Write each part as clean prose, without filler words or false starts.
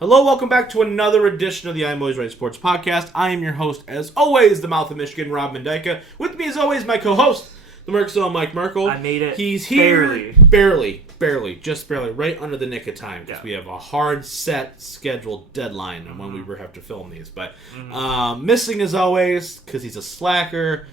Hello, welcome back to another edition of the I'm Always Right Sports Podcast. I am your host, as always, the Mouth of Michigan, Rob Mendyka. With me, as always, my co-host, the Mercazone, Mike Merkel. I made it. He's here. Barely. Just barely, right under the nick of time, because we have a hard set scheduled deadline on when we have to film these. But missing, as always, because he's a slacker.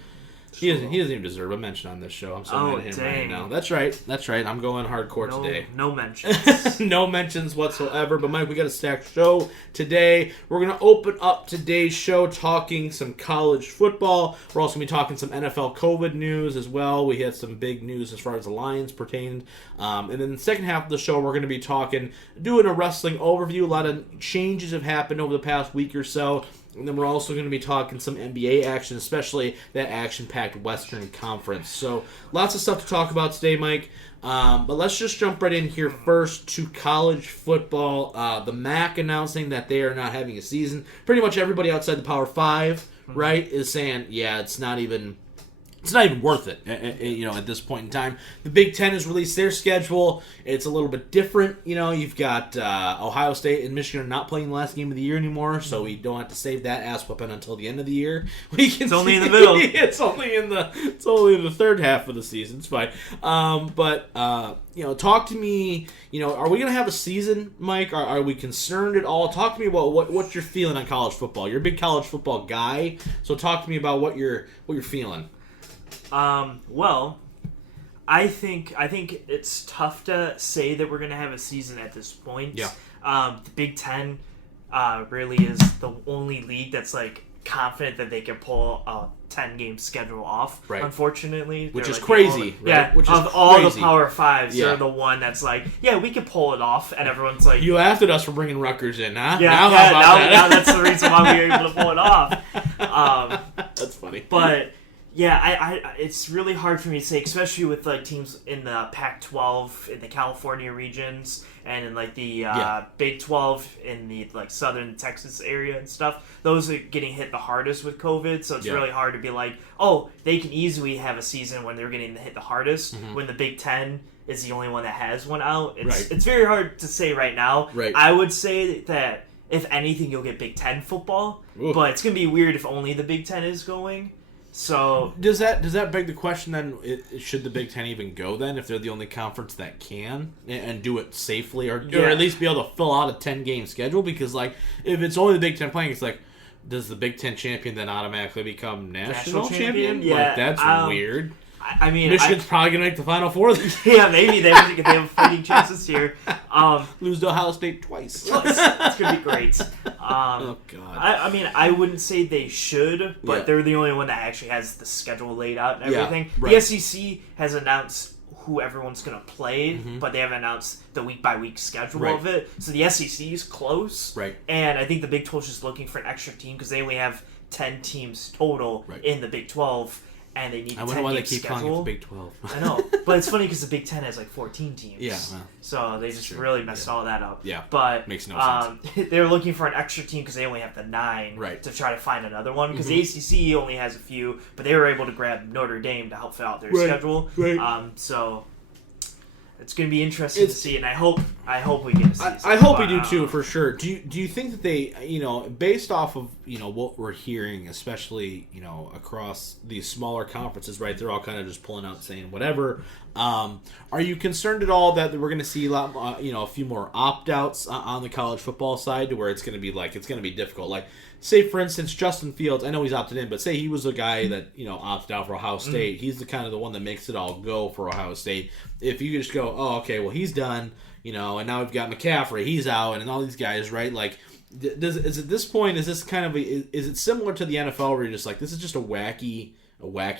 He doesn't even deserve a mention on this show. I'm so mad at him right now. That's right. I'm going hardcore today. No mentions. No mentions whatsoever. But Mike, we got a stacked show today. We're going to open up today's show talking some college football. We're also going to be talking some NFL COVID news as well. We had some big news as far as the Lions pertained. And then the second half of the show, we're going to be doing a wrestling overview. A lot of changes have happened over the past week or so. And then we're also going to be talking some NBA action, especially that action-packed Western Conference. So lots of stuff to talk about today, Mike. But let's just jump right in here first to college football. The MAC announcing that they are not having a season. Pretty much everybody outside the Power 5, right, is saying, yeah, it's not even worth it, at this point in time. The Big Ten has released their schedule. It's a little bit different. You've got Ohio State and Michigan are not playing the last game of the year anymore, so we don't have to save that ass whooping until the end of the year. It's only in the middle. It's only in the third half of the season. It's fine. But talk to me. Are we going to have a season, Mike? Are we concerned at all? Talk to me about what you're feeling on college football. You're a big college football guy, so talk to me about what you're feeling. Well, I think it's tough to say that we're going to have a season at this point. Yeah. The Big Ten really is the only league that's confident that they can pull a 10-game schedule off. Right. Unfortunately, which is crazy. Right? Yeah. Which of is all crazy. the Power Fives, Yeah. they're the one that's we can pull it off, and everyone's like, You laughed at us for bringing Rutgers in, huh? now that's the reason why we were able to pull it off. That's funny. But yeah, I it's really hard for me to say, especially with teams in the Pac-12 in the California regions and in the Big 12 in the southern Texas area and stuff. Those are getting hit the hardest with COVID, so it's really hard to be they can easily have a season when they're getting hit the hardest when the Big Ten is the only one that has one out. It's very hard to say right now. Right. I would say that if anything, you'll get Big Ten football, but it's gonna be weird if only the Big Ten is going. So does that beg the question then? Should the Big Ten even go then if they're the only conference that can and do it safely, or at least be able to fill out a 10-game schedule? Because if it's only the Big Ten playing, it's does the Big Ten champion then automatically become national champion? Yeah, that's weird. I mean, Michigan's probably gonna make the Final Four. Yeah, maybe they have fighting chances here. Lose to Ohio State twice. It's gonna be great. Oh God. I mean, I wouldn't say they should, but they're the only one that actually has the schedule laid out and everything. Right. The SEC has announced who everyone's gonna play, but they haven't announced the week-by-week schedule of it. So the SEC is close, right? And I think the Big 12 is just looking for an extra team because they only have 10 teams total in the Big 12. And they need a 10-game schedule. I wonder why they keep calling it the Big 12. I know. But it's funny because the Big 10 has 14 teams. Yeah. Well, so they just really messed all that up. Yeah. But makes no sense. They're looking for an extra team because they only have the 9 to try to find another one. Because the ACC only has a few, but they were able to grab Notre Dame to help fill out their schedule. Right. So it's going to be interesting to see, and I hope we get a season. I hope we do too, for sure. Do you think that they, based off of what we're hearing, especially across these smaller conferences, right? They're all kind of just pulling out, saying whatever. Are you concerned at all that we're going to see a lot, a few more opt-outs on the college football side, to where it's going to be it's going to be difficult? Say, for instance, Justin Fields. I know he's opted in, but say he was a guy that opted out for Ohio State. He's the kind of the one that makes it all go for Ohio State. If you just go, oh, okay, well he's done, and now we've got McCaffrey, he's out, and all these guys, right? Is at this point, is this kind of is it similar to the NFL where you're just this is just a wacky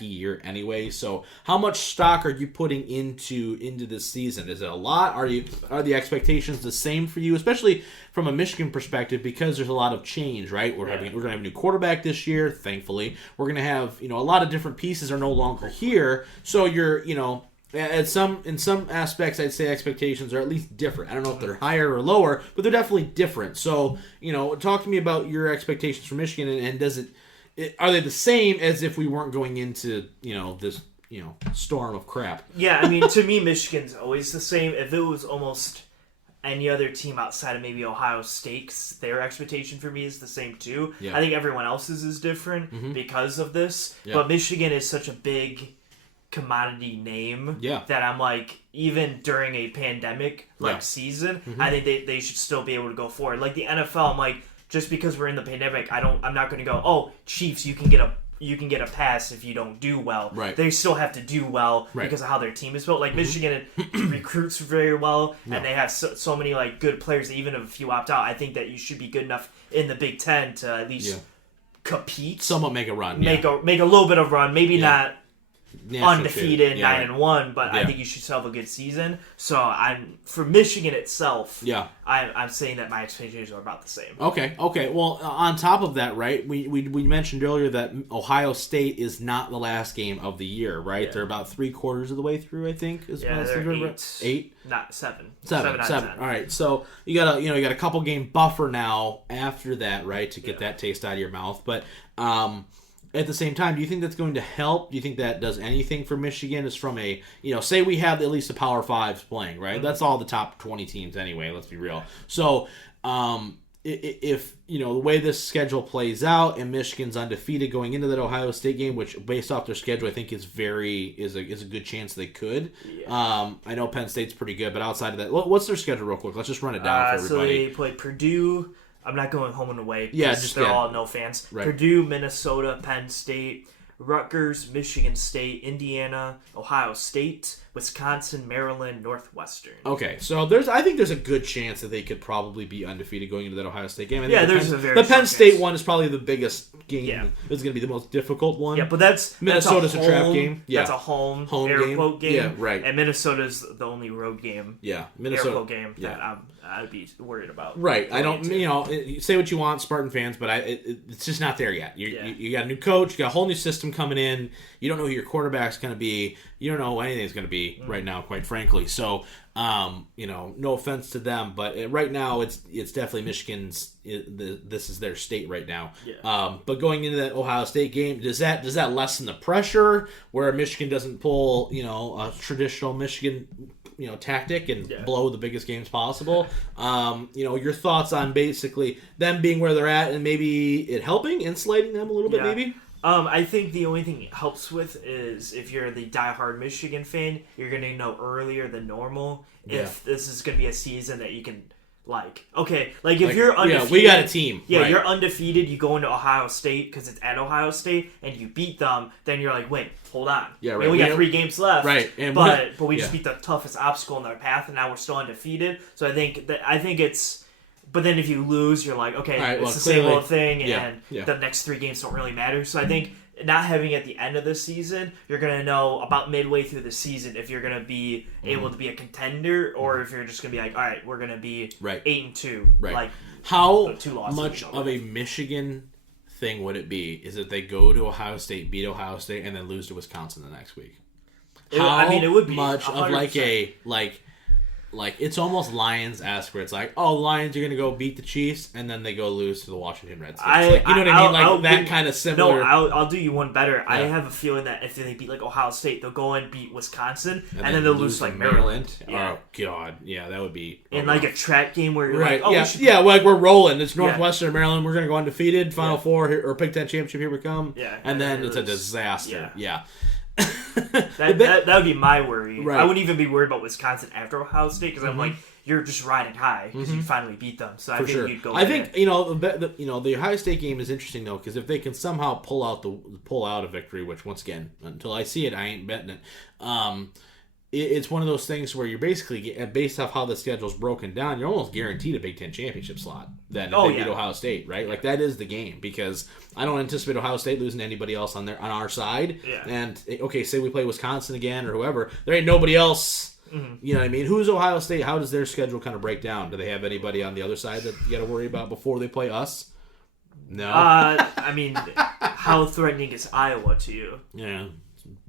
year anyway? So how much stock are you putting into this season? Is it a lot? Are the expectations the same for you, especially from a Michigan perspective, because there's a lot of change, right? We're gonna have a new quarterback this year, thankfully. We're gonna have a lot of different pieces are no longer here, so you're in some aspects, I'd say expectations are at least different. I don't know if they're higher or lower, but they're definitely different. So talk to me about your expectations for Michigan, and does are they the same as if we weren't going into this storm of crap? Yeah, I mean, to me, Michigan's always the same. If it was almost any other team outside of maybe Ohio State's, their expectation for me is the same too. Yeah. I think everyone else's is different because of this. Yeah. But Michigan is such a big commodity name that I'm like, even during a pandemic season, I think they should still be able to go forward. Like the NFL, I'm like, just because we're in the pandemic, I'm not going to go, oh, Chiefs, you can get a pass if you don't do well. Right. They still have to do well because of how their team is built. Like Michigan recruits very well, and they have so many like good players. Even if a few opt out, I think that you should be good enough in the Big Ten to at least compete, somewhat make a run, make a little bit of run. Maybe not undefeated, yeah, 9-1, but I think you should still have a good season. So for Michigan itself, I'm saying that my expectations are about the same. Okay. Well, on top of that, right, we mentioned earlier that Ohio State is not the last game of the year, right? They're about 3/4 of the way through, I think. They're 8. Not 7. 7. All right, so you got a couple game buffer now after that, right, to get that taste out of your mouth, but at the same time, do you think that's going to help? Do you think that does anything for Michigan? Is from a, say we have at least the Power Fives playing, right? That's all the top 20 teams anyway, let's be real. So, if, the way this schedule plays out and Michigan's undefeated going into that Ohio State game, which based off their schedule, I think is a good chance they could. Yeah. I know Penn State's pretty good, but outside of that, what's their schedule real quick? Let's just run it down for everybody. So they play Purdue. I'm not going home and away. Yeah, they're all no fans. Right. Purdue, Minnesota, Penn State, Rutgers, Michigan State, Indiana, Ohio State, Wisconsin, Maryland, Northwestern. Okay, so I think there's a good chance that they could probably be undefeated going into that Ohio State game. The Penn State one is probably the biggest game. Yeah. It's going to be the most difficult one. Yeah, but Minnesota's a trap game. Yeah. That's a home air quote game. Yeah, right. And Minnesota's the only road game. Yeah, Minnesota air quote game that I'd be worried about. Right. I don't. Say what you want, Spartan fans, but it's just not there yet. You got a new coach. You got a whole new system coming in. You don't know who your quarterback's going to be. You don't know who anything's going to be right now, quite frankly. So, no offense to them, but right now it's definitely Michigan's. This is their state right now. Yeah. But going into that Ohio State game, does that lessen the pressure where Michigan doesn't pull a traditional Michigan tactic and blow the biggest games possible? Your thoughts on basically them being where they're at and maybe it helping, insulating them a little bit, maybe. I think the only thing it helps with is if you're the diehard Michigan fan, you're going to know earlier than normal if this is going to be a season that you can, if you're undefeated. We got a team. Yeah, right. You're undefeated, you go into Ohio State because it's at Ohio State, and you beat them, then you're like, wait, hold on. Yeah, right. We got 3 games left. Right. But we just beat the toughest obstacle in our path, and now we're still undefeated. So I think it's... But then if you lose, you're like, okay, it's the same old thing, and the next 3 games don't really matter. So I think not having it at the end of the season, you're going to know about midway through the season if you're going to be able to be a contender or if you're just going to be like, all right, we're going to be 8-2. Right. Like, how much of a Michigan thing would it be is that they go to Ohio State, beat Ohio State, and then lose to Wisconsin the next week? It would be much 100%. Of like it's almost Lions-esque where it's like, oh, the Lions are going to go beat the Chiefs, and then they go lose to the Washington Redskins. You know what I mean? That kind of similar. No, I'll do you one better. Yeah. I have a feeling that if they beat Ohio State, they'll go and beat Wisconsin, and then they'll lose to Maryland. Yeah. Oh, God. Yeah, that would be... In a track game where you're right. like, we're rolling. It's Northwestern Maryland. We're going to go undefeated. Final Four or Big Ten championship. Here we come. Yeah. And then it's a disaster. Yeah. that would be my worry. Right. I wouldn't even be worried about Wisconsin after Ohio State because I'm like, you're just riding high because you finally beat them. So I think you'd go. I think the Ohio State game is interesting though because if they can somehow pull out a victory, which once again until I see it, I ain't betting it. It's one of those things where you're basically, based off how the schedule's broken down, you're almost guaranteed a Big Ten championship slot. Then if they beat Ohio State, right? Like that is the game because I don't anticipate Ohio State losing to anybody else on our side. Yeah. And say we play Wisconsin again or whoever, there ain't nobody else. Mm-hmm. You know what I mean? Who's Ohio State? How does their schedule kind of break down? Do they have anybody on the other side that you got to worry about before they play us? No. I mean, how threatening is Iowa to you? Yeah.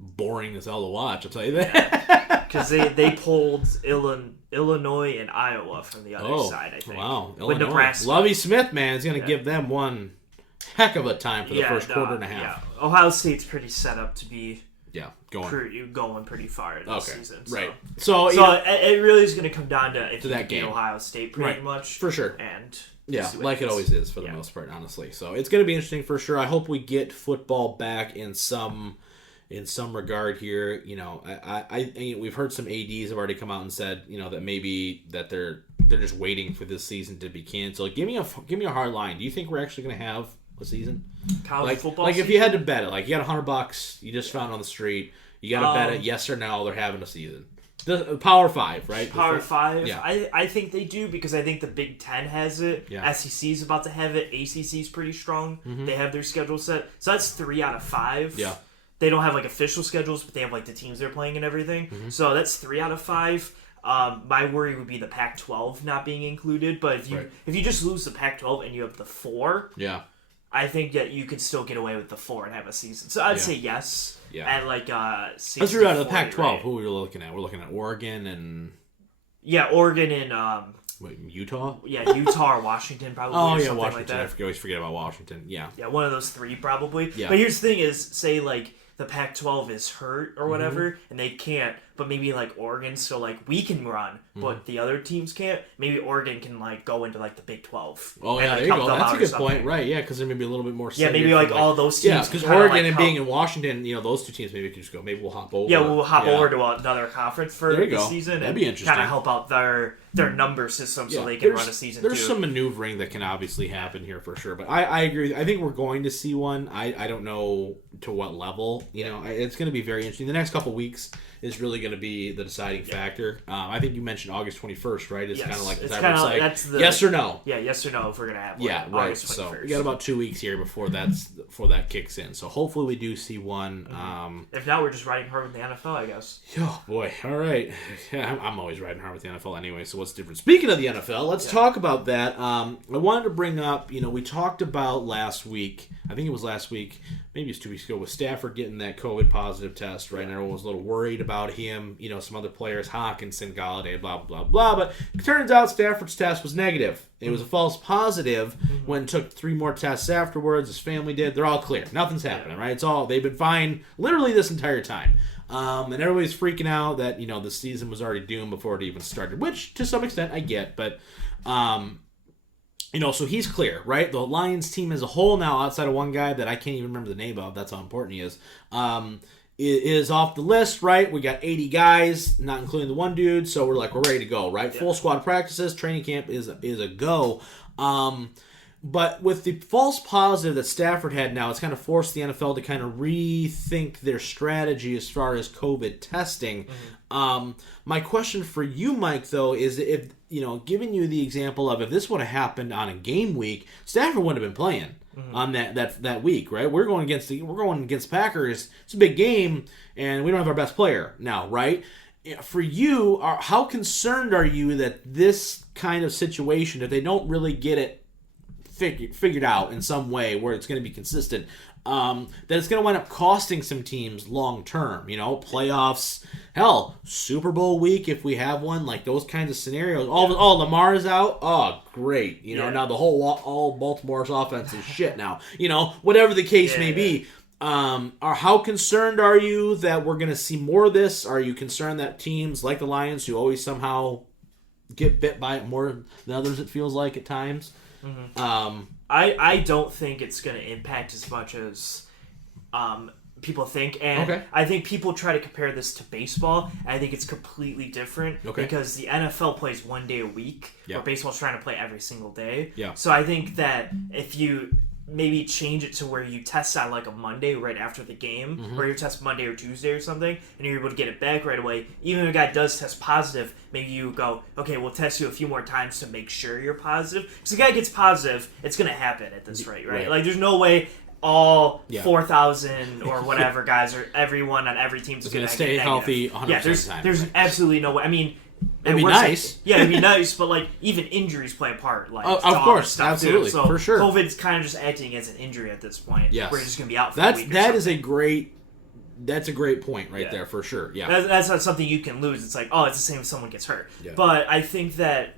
Boring as hell to watch, I'll tell you that. Because they pulled Illinois and Iowa from the other side, I think. Wow. With Nebraska. Lovie Smith, man, is going to give them one heck of a time for the first quarter and a half. Yeah. Ohio State's pretty set up to be going pretty far this season. So. Right. So it really is going to come down to if you that beat game. Ohio State pretty much. For sure. And like it always is for the most part, honestly. So it's going to be interesting for sure. I hope we get football back in some regard here. You know, I we've heard some ADs have already come out and said, you know, that maybe that they're just waiting for this season to be canceled. Give me a hard line. Do you think we're actually going to have a season? College football like season? If you had to bet it, like you got $100 you just found on the street, you got to bet it yes or no they're having a season. The Power 5, right? Power 5. Yeah. I think they do because I think the Big Ten has it. Yeah. SEC's about to have it. ACC's pretty strong. Mm-hmm. They have their schedule set. So that's 3 out of 5. Yeah. They don't have like official schedules, but they have like the teams they're playing and everything. Mm-hmm. So that's 3 out of 5. My worry would be the Pac-12 not being included. But if you just lose the Pac-12 and you have the 4, I think that you could still get away with the 4 and have a season. So I'd say yes. Yeah. At like 60, let's root out of the Pac-12. right? Who are we looking at? We're looking at Oregon and Oregon and Utah. Yeah, Utah or Washington probably. Oh or yeah, something Washington. Like that. I always forget about Washington. Yeah. Yeah, one of those 3 probably. Yeah. But here's the thing: is say like the Pac-12 is hurt or whatever, and they can't. But maybe like Oregon, so like we can run, but the other teams can't. Maybe Oregon can like go into like the Big 12. Oh and, yeah, like, there you help go. them That's out a or good something. point, right? Yeah, because there may be a little bit more. Yeah, maybe like all those teams. Yeah, because kinda, Oregon like, and help. being in Washington, you know, those 2 teams maybe can just go. Maybe we'll hop over. Yeah, we'll hop over to another conference for There you the go. season That'd and be interesting. kind of help out their number system so they can run a season There's too. some maneuvering that can obviously happen here for sure, but I agree. I think we're going to see one. I don't know to what level. You know, it's going to be very interesting. The next couple weeks is really going to be the deciding factor. I think you mentioned August 21st, right? It's kind of like the time it's like that's the, yes or no. Yeah, yes or no if we're going to have one. Yeah, right. August 21st. So we got about 2 weeks here before that kicks in. So hopefully we do see one. If not, we're just riding hard with the NFL, I guess. Oh boy! All right. Yeah, I'm always riding hard with the NFL anyway. So what's different? Speaking of the NFL, let's talk about that. I wanted to bring up. You know, we talked about last week. I think it was last week. Maybe it's 2 weeks ago with Stafford getting that COVID positive test. Right, and everyone was a little worried about him. You know, some other players, Hawkinson, Galladay, blah blah blah. But it turns out Stafford's test was negative. It was a false positive when it took 3 more tests afterwards. His family did. They're all clear. Nothing's happening, right? It's all, they've been fine literally this entire time. And everybody's freaking out that, you know, the season was already doomed before it even started, which to some extent I get. But, you know, so he's clear, right? The Lions team as a whole now, outside of one guy that I can't even remember the name of, that's how important he is off the list, right? We got 80 guys, not including the one dude, so we're ready to go, right? Yeah. Full squad practices, training camp is a go. But with the false positive that Stafford had now, it's kind of forced the NFL to kind of rethink their strategy as far as COVID testing. My question for you, Mike, though, is if, you know, giving you the example of if this would have happened on a game week, Stafford wouldn't have been playing on that week, right? We're going against Packers. It's a big game, and we don't have our best player now, right? For you, how concerned are you that this kind of situation, if they don't really get it figured out in some way where it's going to be consistent, that it's going to wind up costing some teams long term, you know, playoffs, hell, Super Bowl week if we have one, like those kinds of scenarios. Lamar's out, oh great, you know, now the all Baltimore's offense is shit now, you know, whatever the case may be. How concerned are you that we're going to see more of this? Are you concerned that teams like the Lions, who always somehow get bit by it more than others, it feels like at times? I don't think it's going to impact as much as people think, and I think people try to compare this to baseball, and I think it's completely different because the NFL plays 1 day a week, where baseball's trying to play every single day. So I think that if you maybe change it to where you test on like a Monday right after the game, or you test Monday or Tuesday or something, and you're able to get it back right away. Even if a guy does test positive, maybe you go, okay, we'll test you a few more times to make sure you're positive. Because the guy gets positive, it's going to happen at this rate, right? Like, there's no way all 4,000 or whatever guys or everyone on every team is going to stay healthy 100% of the time. There's absolutely no way. I mean, it'd be nice. It'd be nice, but like even injuries play a part. Like, of course, stuff absolutely, too. So for sure. COVID's kind of just acting as an injury at this point. Yes, where you're just going to be out for a week. That's a great point right there for sure. Yeah, that's not something you can lose. It's like, oh, it's the same if someone gets hurt. But I think that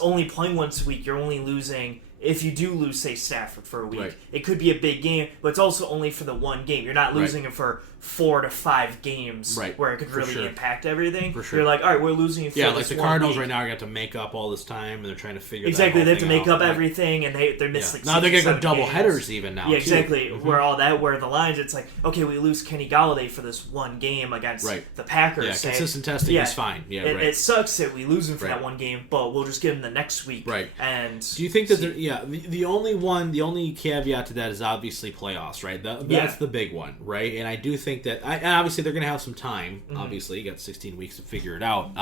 only playing once a week, you're only losing if you do lose, say, Stafford for a week, Right. it could be a big game, but it's also only for the one game. You're not losing it for 4 to 5 games where it could really impact everything. For sure. You're like, all right, we're losing it for Yeah, this like the one Cardinals week. right now are going to have to make up all this time, and they're trying to figure Exactly, that they have to make up out. everything, and they're missing Now they're getting double games. headers even now. Yeah, exactly. Too. Where all that, where the lines, it's like, okay, we lose Kenny Galladay for this one game against the Packers. Yeah, say, consistent testing is fine. Yeah, it sucks that we lose him for that one game, but we'll just get him the next week. Right. And do you think that the only caveat to that is obviously playoffs, right? That's the big one, right? And I do think that, and obviously they're going to have some time. Obviously, you got 16 weeks to figure it out.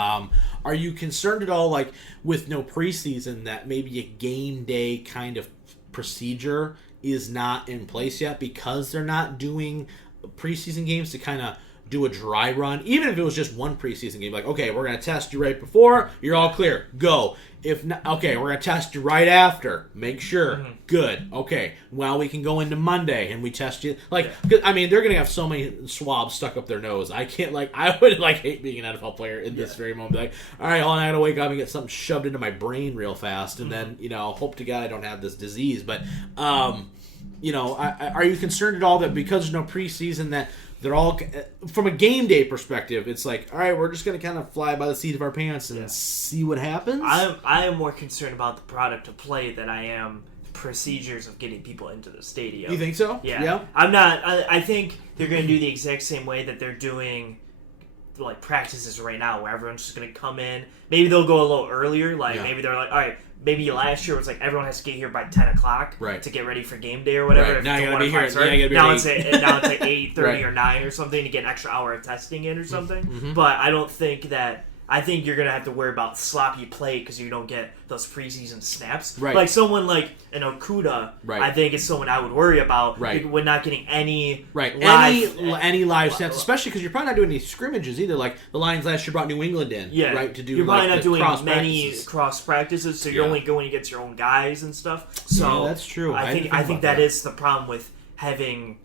Are you concerned at all, like with no preseason, that maybe a game day kind of procedure is not in place yet because they're not doing preseason games to kind of do a dry run, even if it was just one preseason game, like, okay, we're going to test you right before, you're all clear, go. If not, okay, we're going to test you right after, make sure, good, okay, well, we can go into Monday and we test you, like, I mean, they're going to have so many swabs stuck up their nose, I would, like, hate being an NFL player in this very moment, like, all right, hold on, I got to wake up and get something shoved into my brain real fast, and then, hope to God I don't have this disease, but, are you concerned at all that because there's no preseason that they're all, from a game day perspective, it's like, all right, we're just going to kind of fly by the seat of our pants and see what happens? I am more concerned about the product of play than I am procedures of getting people into the stadium. You think so? Yeah. I'm not. I think they're going to do the exact same way that they're doing like practices right now, where everyone's just going to come in. Maybe they'll go a little earlier. Like maybe they're like, all right. Maybe last year it was like everyone has to get here by 10 o'clock to get ready for game day or whatever. Right. Now you gotta be here. Now it's at 8:30 or 9 or something to get an extra hour of testing in or something. But I don't think that. I think you're going to have to worry about sloppy play because you don't get those preseason snaps. Right. Like someone like an Okuda, I think is someone I would worry about. Right. We're not getting any any live snaps, especially because you're probably not doing any scrimmages either. Like the Lions last year brought New England in, right, to do. You're probably like, not doing many practices. cross practices, so you're only going against your own guys and stuff. So that's true. I think that is the problem with having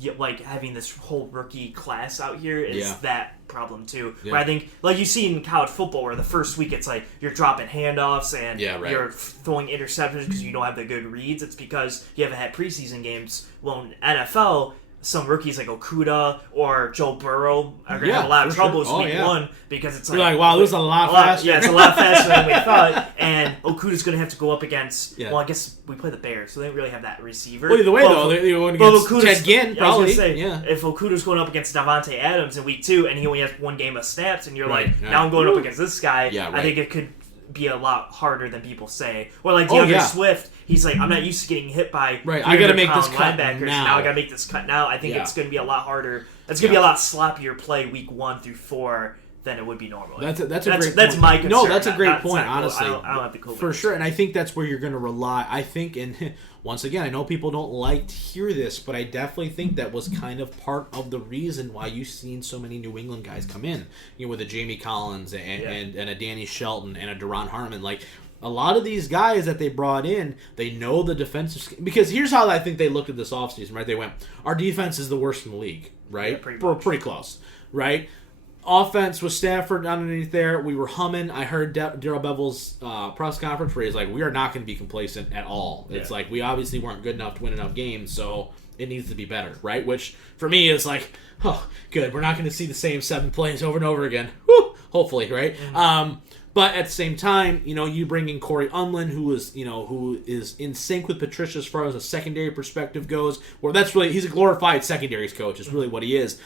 this whole rookie class out here is that problem too. Where I think, like you see in college football, where the first week it's like you're dropping handoffs and you're throwing interceptions because you don't have the good reads. It's because you haven't had preseason games. Well, in NFL, some rookies like Okuda or Joe Burrow are going to have a lot of trouble week one because it's like, wow, this is a lot faster. Yeah, it's a lot faster than we thought. And Okuda's going to have to go up against, well, I guess we play the Bears, so they don't really have that receiver. Well, either way, though, they're going against Ted Ginn, probably. I was going to say, if Okuda's going up against Davante Adams in week 2 and he only has one game of snaps, and you're now I'm going up against this guy, I think it could be a lot harder than people say. Or like DeAndre Swift, he's like, I'm not used to getting hit by I got to make this cut linebackers. Now I got to make this cut now. I think it's going to be a lot harder. It's going to be a lot sloppier play week 1 through 4 than it would be normally. That's a great point. That's my concern. No, that's a great point, honestly. I don't have the COVID for sure, and I think that's where you're going to rely. I think, and once again, I know people don't like to hear this, but I definitely think that was kind of part of the reason why you've seen so many New England guys come in. With a Jamie Collins and a Danny Shelton and a Duron Harmon. Like, a lot of these guys that they brought in, they know the defensive... Because here's how I think they looked at this offseason, right? They went, our defense is the worst in the league, right? Yeah, We're pretty close, right? Offense with Stafford underneath there, we were humming. I heard Darrell Bevel's press conference where he's like, we are not going to be complacent at all. It's like, we obviously weren't good enough to win enough games, so it needs to be better, right? Which, for me, is like, oh, good. We're not going to see the same 7 plays over and over again. Whew, hopefully, right? Mm-hmm. But at the same time, you bring in Corey Unlin, who is in sync with Patricia as far as a secondary perspective goes. Where he's a glorified secondaries coach. Is really what he is.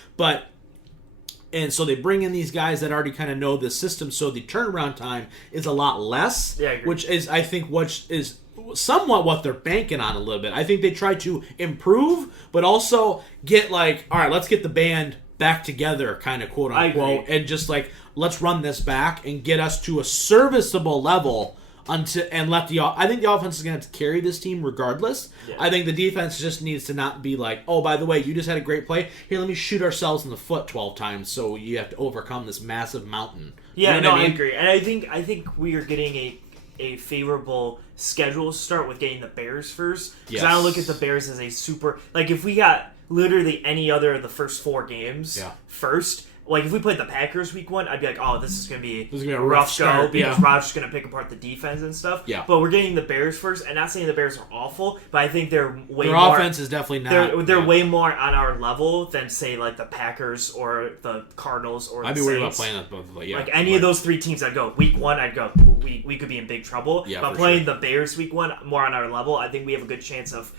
And so they bring in these guys that already kind of know the system, so the turnaround time is a lot less, which is, I think, what is somewhat what they're banking on a little bit. I think they try to improve, but also get all right, let's get the band back together, kind of quote unquote, and just let's run this back and get us to a serviceable level. I think the offense is going to have to carry this team regardless. Yeah. I think the defense just needs to not be like, oh, by the way, you just had a great play. Here, let me shoot ourselves in the foot 12 times so you have to overcome this massive mountain. Yeah, I agree. And I think we are getting a favorable schedule start with getting the Bears first. Because I don't look at the Bears as a super... Like, if we got literally any other of the first 4 games first... like if we played the Packers week 1, I'd be like, oh, this is gonna be a rough start, go because Rodgers gonna pick apart the defense and stuff. Yeah. But we're getting the Bears first, and not saying the Bears are awful, but I think they're way their more. offense is definitely not. They're way more on our level than say like the Packers or the Cardinals or I'd the be worried about Saints. playing that both. Yeah, Like any of those 3 teams, I'd go week 1. I'd go we could be in big trouble. Yeah, but playing the Bears week 1 more on our level, I think we have a good chance of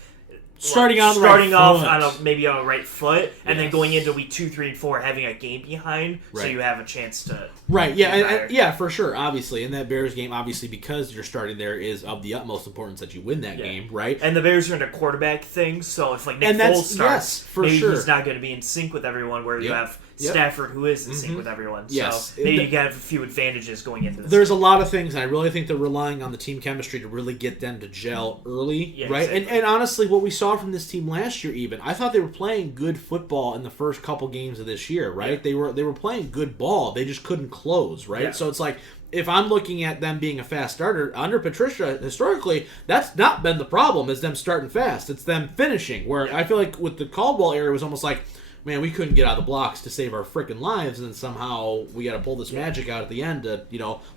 starting off maybe on a right foot, and then Yes. going into week 2, 3, and 4 having a game behind, so Right. you have a chance to Right, yeah, and for sure. Obviously, in that Bears game, obviously because you're starting there is of the utmost importance that you win that game, right? And the Bears are in a quarterback thing, so if like Nick And that's- Foles starts, yes, for maybe sure. he's not going to be in sync with everyone. Where you Yep. have Yep. Stafford, who is in sync with everyone. Yes. So maybe you can have a few advantages going into this. There's a lot of things, and I really think they're relying on the team chemistry to really get them to gel early, Yeah, right? exactly. And honestly, what we saw from this team last year, even I thought they were playing good football in the first couple games of this year, right? Yeah. They were playing good ball. They just couldn't close, right? Yeah. So it's like if I'm looking at them being a fast starter under Patricia, historically, that's not been the problem. Is them starting fast. It's them finishing. Where I feel like with the Caldwell era, it was almost like, man, we couldn't get out of the blocks to save our freaking lives, and then somehow we got to pull this magic out at the end to,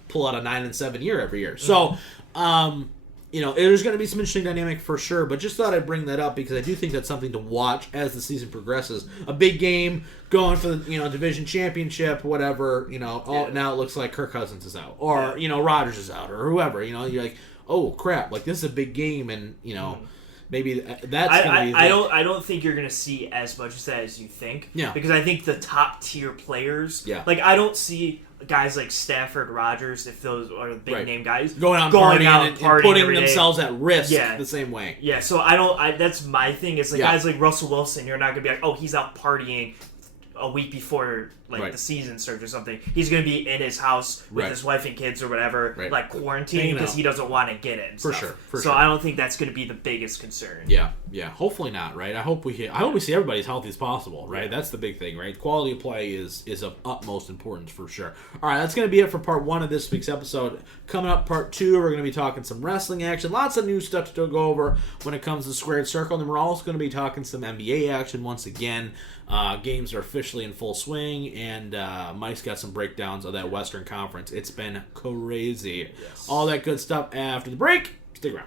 pull out a 9-7 year every year. So, there's going to be some interesting dynamic for sure, but just thought I'd bring that up because I do think that's something to watch as the season progresses. A big game going for the, division championship, whatever, now it looks like Kirk Cousins is out, or, Rodgers is out, or whoever, you're like, oh, crap, like, this is a big game, and, maybe that's going to be. I don't think you're going to see as much of that as you think. Yeah. Because I think the top tier players. Yeah. Like I don't see guys like Stafford, Rodgers, if those are the big name guys, going out and putting themselves at risk. The same way. Yeah. So that's my thing. Is like guys like Russell Wilson. You're not going to be like, oh, he's out partying a week before the season starts or something. He's going to be in his house with his wife and kids or whatever, like quarantining because he doesn't want to get it. And for stuff. sure. So I don't think that's going to be the biggest concern. Yeah. Hopefully not, right? I hope we see everybody as healthy as possible, right? That's the big thing, right? Quality of play is of utmost importance for sure. All right, that's going to be it for part 1 of this week's episode. Coming up, part 2, we're going to be talking some wrestling action, lots of new stuff to go over when it comes to Squared Circle, and then we're also going to be talking some NBA action once again. Games are officially in full swing, and Mike's got some breakdowns of that Western Conference. It's been crazy. Yes. All that good stuff after the break. Stick around.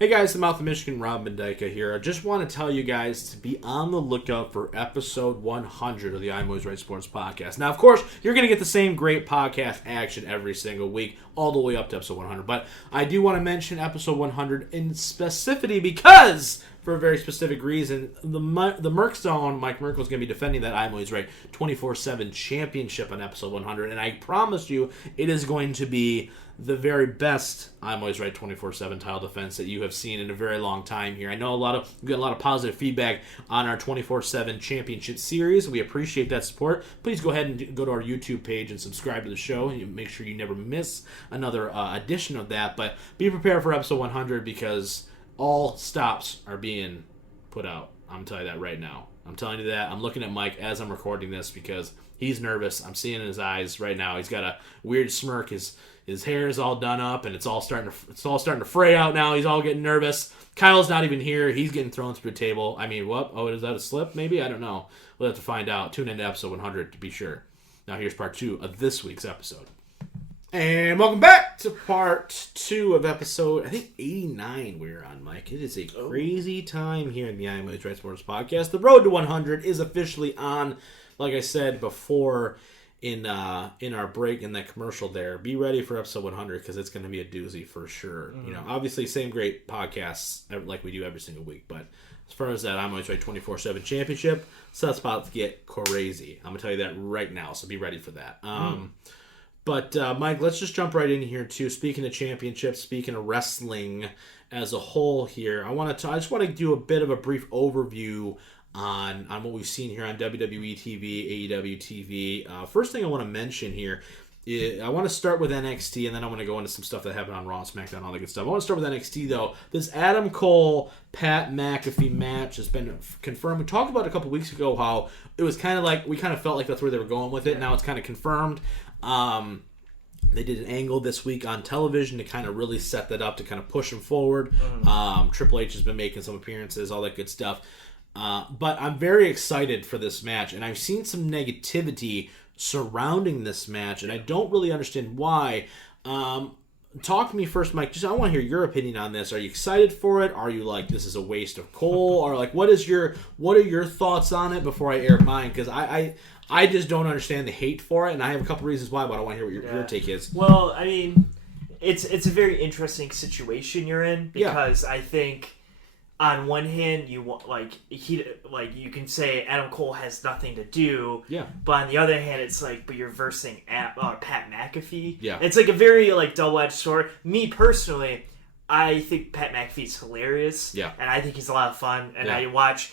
Hey guys, the Mouth of Michigan, Rob Mendyka here. I just want to tell you guys to be on the lookout for episode 100 of the I'm Always Right Sports Podcast. Now, of course, you're going to get the same great podcast action every single week, all the way up to episode 100. But I do want to mention episode 100 in specificity because, for a very specific reason, the Merc Zone, Mike Merkel, is going to be defending that I'm Always Right 24/7 championship on episode 100. And I promise you, it is going to be the very best I'm Always Right 24/7 title defense that you have seen in a very long time here. I know we got a lot of positive feedback on our 24/7 championship series. We appreciate that support. Please go ahead and go to our YouTube page and subscribe to the show. Make sure you never miss another edition of that. But be prepared for episode 100 because all stops are being put out. I'm telling you that right now. I'm telling you that. I'm looking at Mike as I'm recording this because he's nervous. I'm seeing in his eyes right now. He's got a weird smirk. His hair is all done up, and it's all starting to fray out now. He's all getting nervous. Kyle's not even here. He's getting thrown through the table. I mean, what? Oh, is that a slip? Maybe? I don't know. We'll have to find out. Tune into episode 100 to be sure. Now here's part 2 of this week's episode. And welcome back to part 2 of episode, I think 89 we're on, Mike. It is a crazy time here in the I'm Always Right Sports Podcast. The road to 100 is officially on. Like I said before, in our break in that commercial there, be ready for episode 100 because it's going to be a doozy for sure. Obviously same great podcasts like we do every single week, but as far as that I'm Always Right 24/7 championship, so that's about to get crazy. I'm going to tell you that right now, so be ready for that. But Mike, let's just jump right in here too. Speaking of championships, speaking of wrestling as a whole here, I just want to do a bit of a brief overview on what we've seen here on WWE TV, AEW TV. First thing I want to mention here, I want to start with NXT, and then I want to go into some stuff that happened on Raw, SmackDown, all that good stuff. I want to start with NXT, though. This Adam Cole, Pat McAfee match has been confirmed. We talked about it a couple weeks ago how it was kind of like, we kind of felt like that's where they were going with it. Now it's kind of confirmed. They did an angle this week on television to kind of really set that up, to kind of push them forward. Triple H has been making some appearances, all that good stuff. But I'm very excited for this match, and I've seen some negativity surrounding this match, and I don't really understand why. Talk to me first, Mike. Just I want to hear your opinion on this. Are you excited for it? Are you like this is a waste of Cole? Or like what are your thoughts on it before I air mine? Because I just don't understand the hate for it, and I have a couple reasons why, but I want to hear what your take is. Well, I mean, it's a very interesting situation you're in because I think on one hand you want you can say Adam Cole has nothing to do, but on the other hand it's like but you're versing Pat McAfee. It's like a very double-edged sword. Me personally, I think Pat McAfee's hilarious. And I think he's a lot of fun. And I don't watch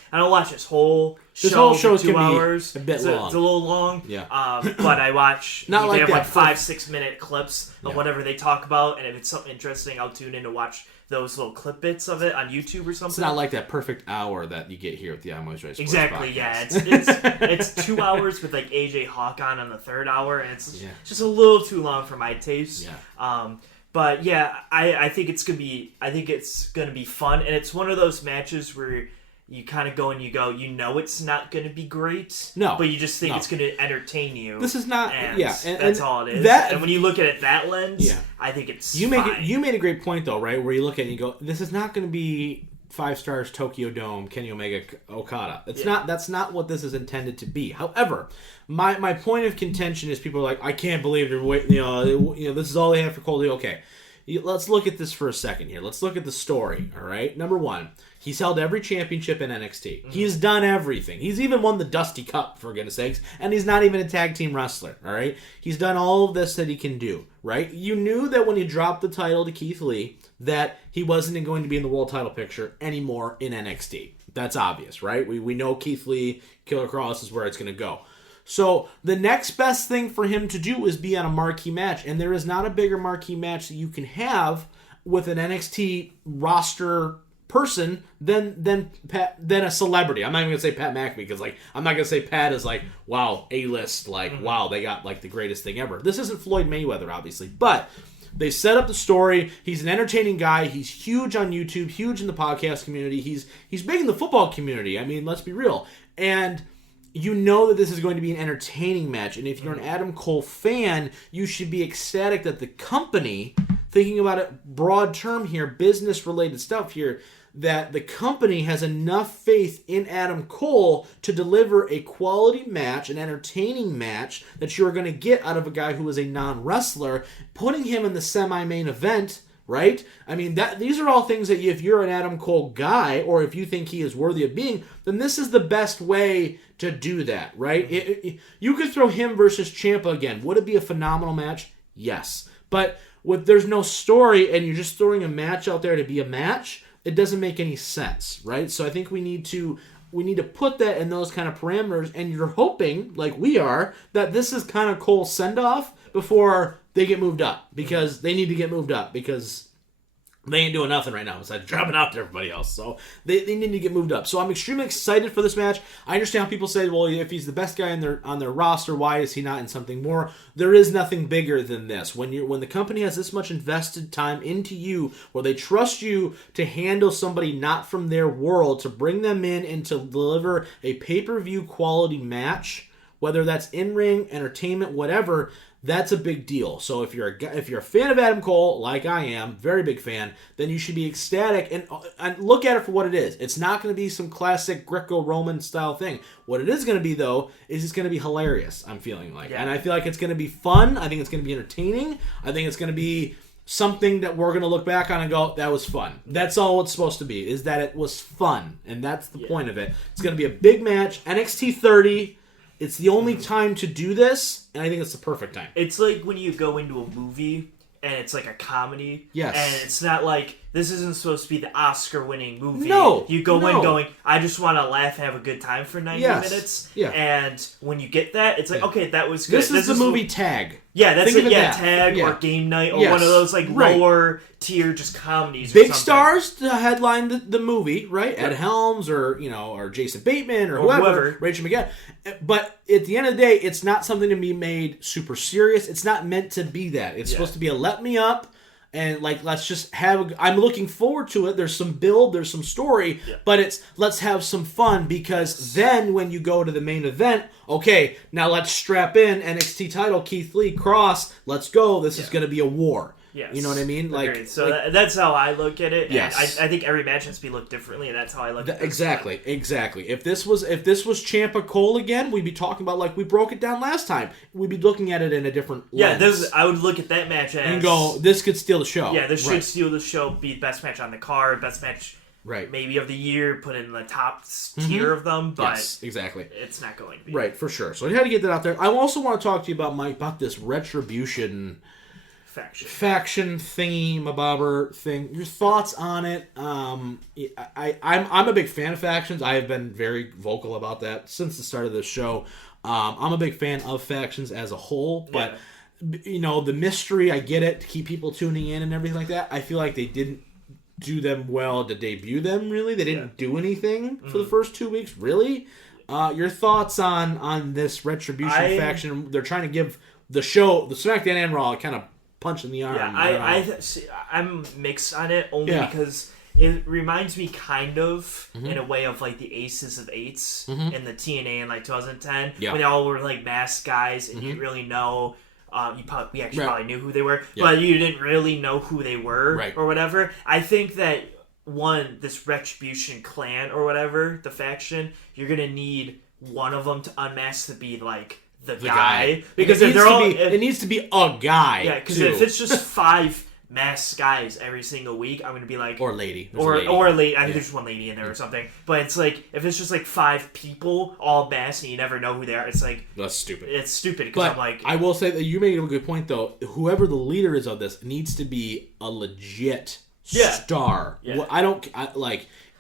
his whole show. This whole show for 2 hours. A bit long. It's a little long. But I watch. They have 5-6 minute clips of whatever they talk about, and if it's something interesting, I'll tune in to watch those little clip bits of it on YouTube or something. It's not like that perfect hour that you get here with the I'm Always Right Sports Exactly, podcast. It's 2 hours with AJ Hawk on the third hour, and it's just a little too long for my taste. But I think it's gonna be fun, and it's one of those matches where you kind of go and you know it's not gonna be great, but you just think it's gonna entertain you. This is not, and that's all it is. And when you look at it that lens, I think it's you made a great point though, right? Where you look at it and you go, this is not gonna be 5 stars Tokyo Dome Kenny Omega Okada. That's not what this is intended to be. However, my point of contention is people are like, I can't believe they're this is all they have for Cole. Okay, let's look at this for a second here. Let's look at the story. All right, number one, he's held every championship in NXT. Mm-hmm. He's done everything. He's even won the Dusty Cup, for goodness sakes, and he's not even a tag team wrestler. All right, he's done all of this that he can do. Right, you knew that when he dropped the title to Keith Lee that he wasn't going to be in the world title picture anymore in NXT. That's obvious, right? We know Keith Lee, Killer Kross is where it's going to go. So the next best thing for him to do is be on a marquee match, and there is not a bigger marquee match that you can have with an NXT roster person than a celebrity. I'm not even gonna say Pat McAfee because I'm not gonna say Pat is wow, A-list, wow, they got the greatest thing ever. This isn't Floyd Mayweather, obviously, but they set up the story. He's an entertaining guy. He's huge on YouTube, huge in the podcast community. He's big in the football community. I mean, let's be real. And you know that this is going to be an entertaining match. And if you're an Adam Cole fan, you should be ecstatic that the company, thinking about it broad term here, business-related stuff here, that the company has enough faith in Adam Cole to deliver a quality match, an entertaining match that you're going to get out of a guy who is a non-wrestler, putting him in the semi-main event, right? I mean, these are all things that if you're an Adam Cole guy, or if you think he is worthy of being, then this is the best way to do that, right? You could throw him versus Ciampa again. Would it be a phenomenal match? Yes. But there's no story, and you're just throwing a match out there to be a match, it doesn't make any sense, right? So I think we need to put that in those kind of parameters, and you're hoping, like we are, that this is kind of Cole's send-off before they get moved up, because they need to get moved up, because they ain't doing nothing right now besides dropping out to everybody else. So they need to get moved up. So I'm extremely excited for this match. I understand how people say, well, if he's the best guy on their roster, why is he not in something more? There is nothing bigger than this. When the company has this much invested time into you, where they trust you to handle somebody not from their world, to bring them in and to deliver a pay-per-view quality match, whether that's in-ring, entertainment, whatever, that's a big deal. So if you're a fan of Adam Cole, like I am, very big fan, then you should be ecstatic and look at it for what it is. It's not going to be some classic Greco-Roman style thing. What it is going to be, though, is it's going to be hilarious, I'm feeling like. Yeah. And I feel like it's going to be fun. I think it's going to be entertaining. I think it's going to be something that we're going to look back on and go, that was fun. That's all it's supposed to be, is that it was fun. And that's the point of it. It's going to be a big match. NXT 30. It's the only time to do this, and I think it's the perfect time. It's like when you go into a movie, and it's like a comedy. Yes. And it's not like, this isn't supposed to be the Oscar-winning movie. No. You go in going, I just want to laugh and have a good time for 90 minutes. Yeah. And when you get that, it's like, okay, that was good. This is the movie Tag. Yeah, that's it. Yeah, Tag or Game Night or one of those lower tier just comedies. Big stars to headline the movie, right? Ed Helms or Jason Bateman or whoever. Rachel McAdams. But at the end of the day, it's not something to be made super serious. It's not meant to be that. It's supposed to be a let me up. and like let's just have. I'm looking forward to it. There's some build, there's some story, but it's let's have some fun because then when you go to the main event, okay, now let's strap in NXT title, Keith Lee, Cross. Let's go. This is going to be a war. Yes. You know what I mean? Like, so that's how I look at it. Yes. And I think every match has to be looked differently, and that's how I look at it. Exactly. If this was Ciampa Cole again, we'd be talking about like we broke it down last time. We'd be looking at it in a different lens. I would look at that match as and go, this could steal the show. Yeah, this should steal the show. Be the best match on the card, best match. Right. Maybe of the year, put in the top tier of them, but yes, exactly. It's not going to be. Right, for sure. So I had to get that out there. I also want to talk to you about this Retribution faction thingy mabobber thing. Your thoughts on it? I'm a big fan of factions. I have been very vocal about that since the start of this show. I'm a big fan of factions as a whole, but you know, the mystery, I get it, to keep people tuning in and everything like that. I feel like they didn't do them well to debut them, really. They didn't do anything for the first 2 weeks, really. Your thoughts on this Retribution faction? They're trying to give the show, the SmackDown and Raw, kind of punch in the arm. Yeah, I'm mixed on it only because it reminds me kind of in a way of like the Aces of Eights in the TNA in like 2010 when they all were like masked guys and you didn't really know. We actually probably knew who they were, but you didn't really know who they were or whatever. I think that this Retribution clan or whatever, the faction, you're gonna need one of them to unmask to be like the guy. Because if they're all, it needs to be a guy. Yeah, because if it's just 5 masked guys every single week, I'm gonna be like, or lady, or a lady. I think there's one lady in there or something. But it's like if it's just like 5 people all masked and you never know who they are, it's like that's stupid. It's stupid because I'm like, I will say that you made a good point though. Whoever the leader is of this needs to be a legit star. Yeah.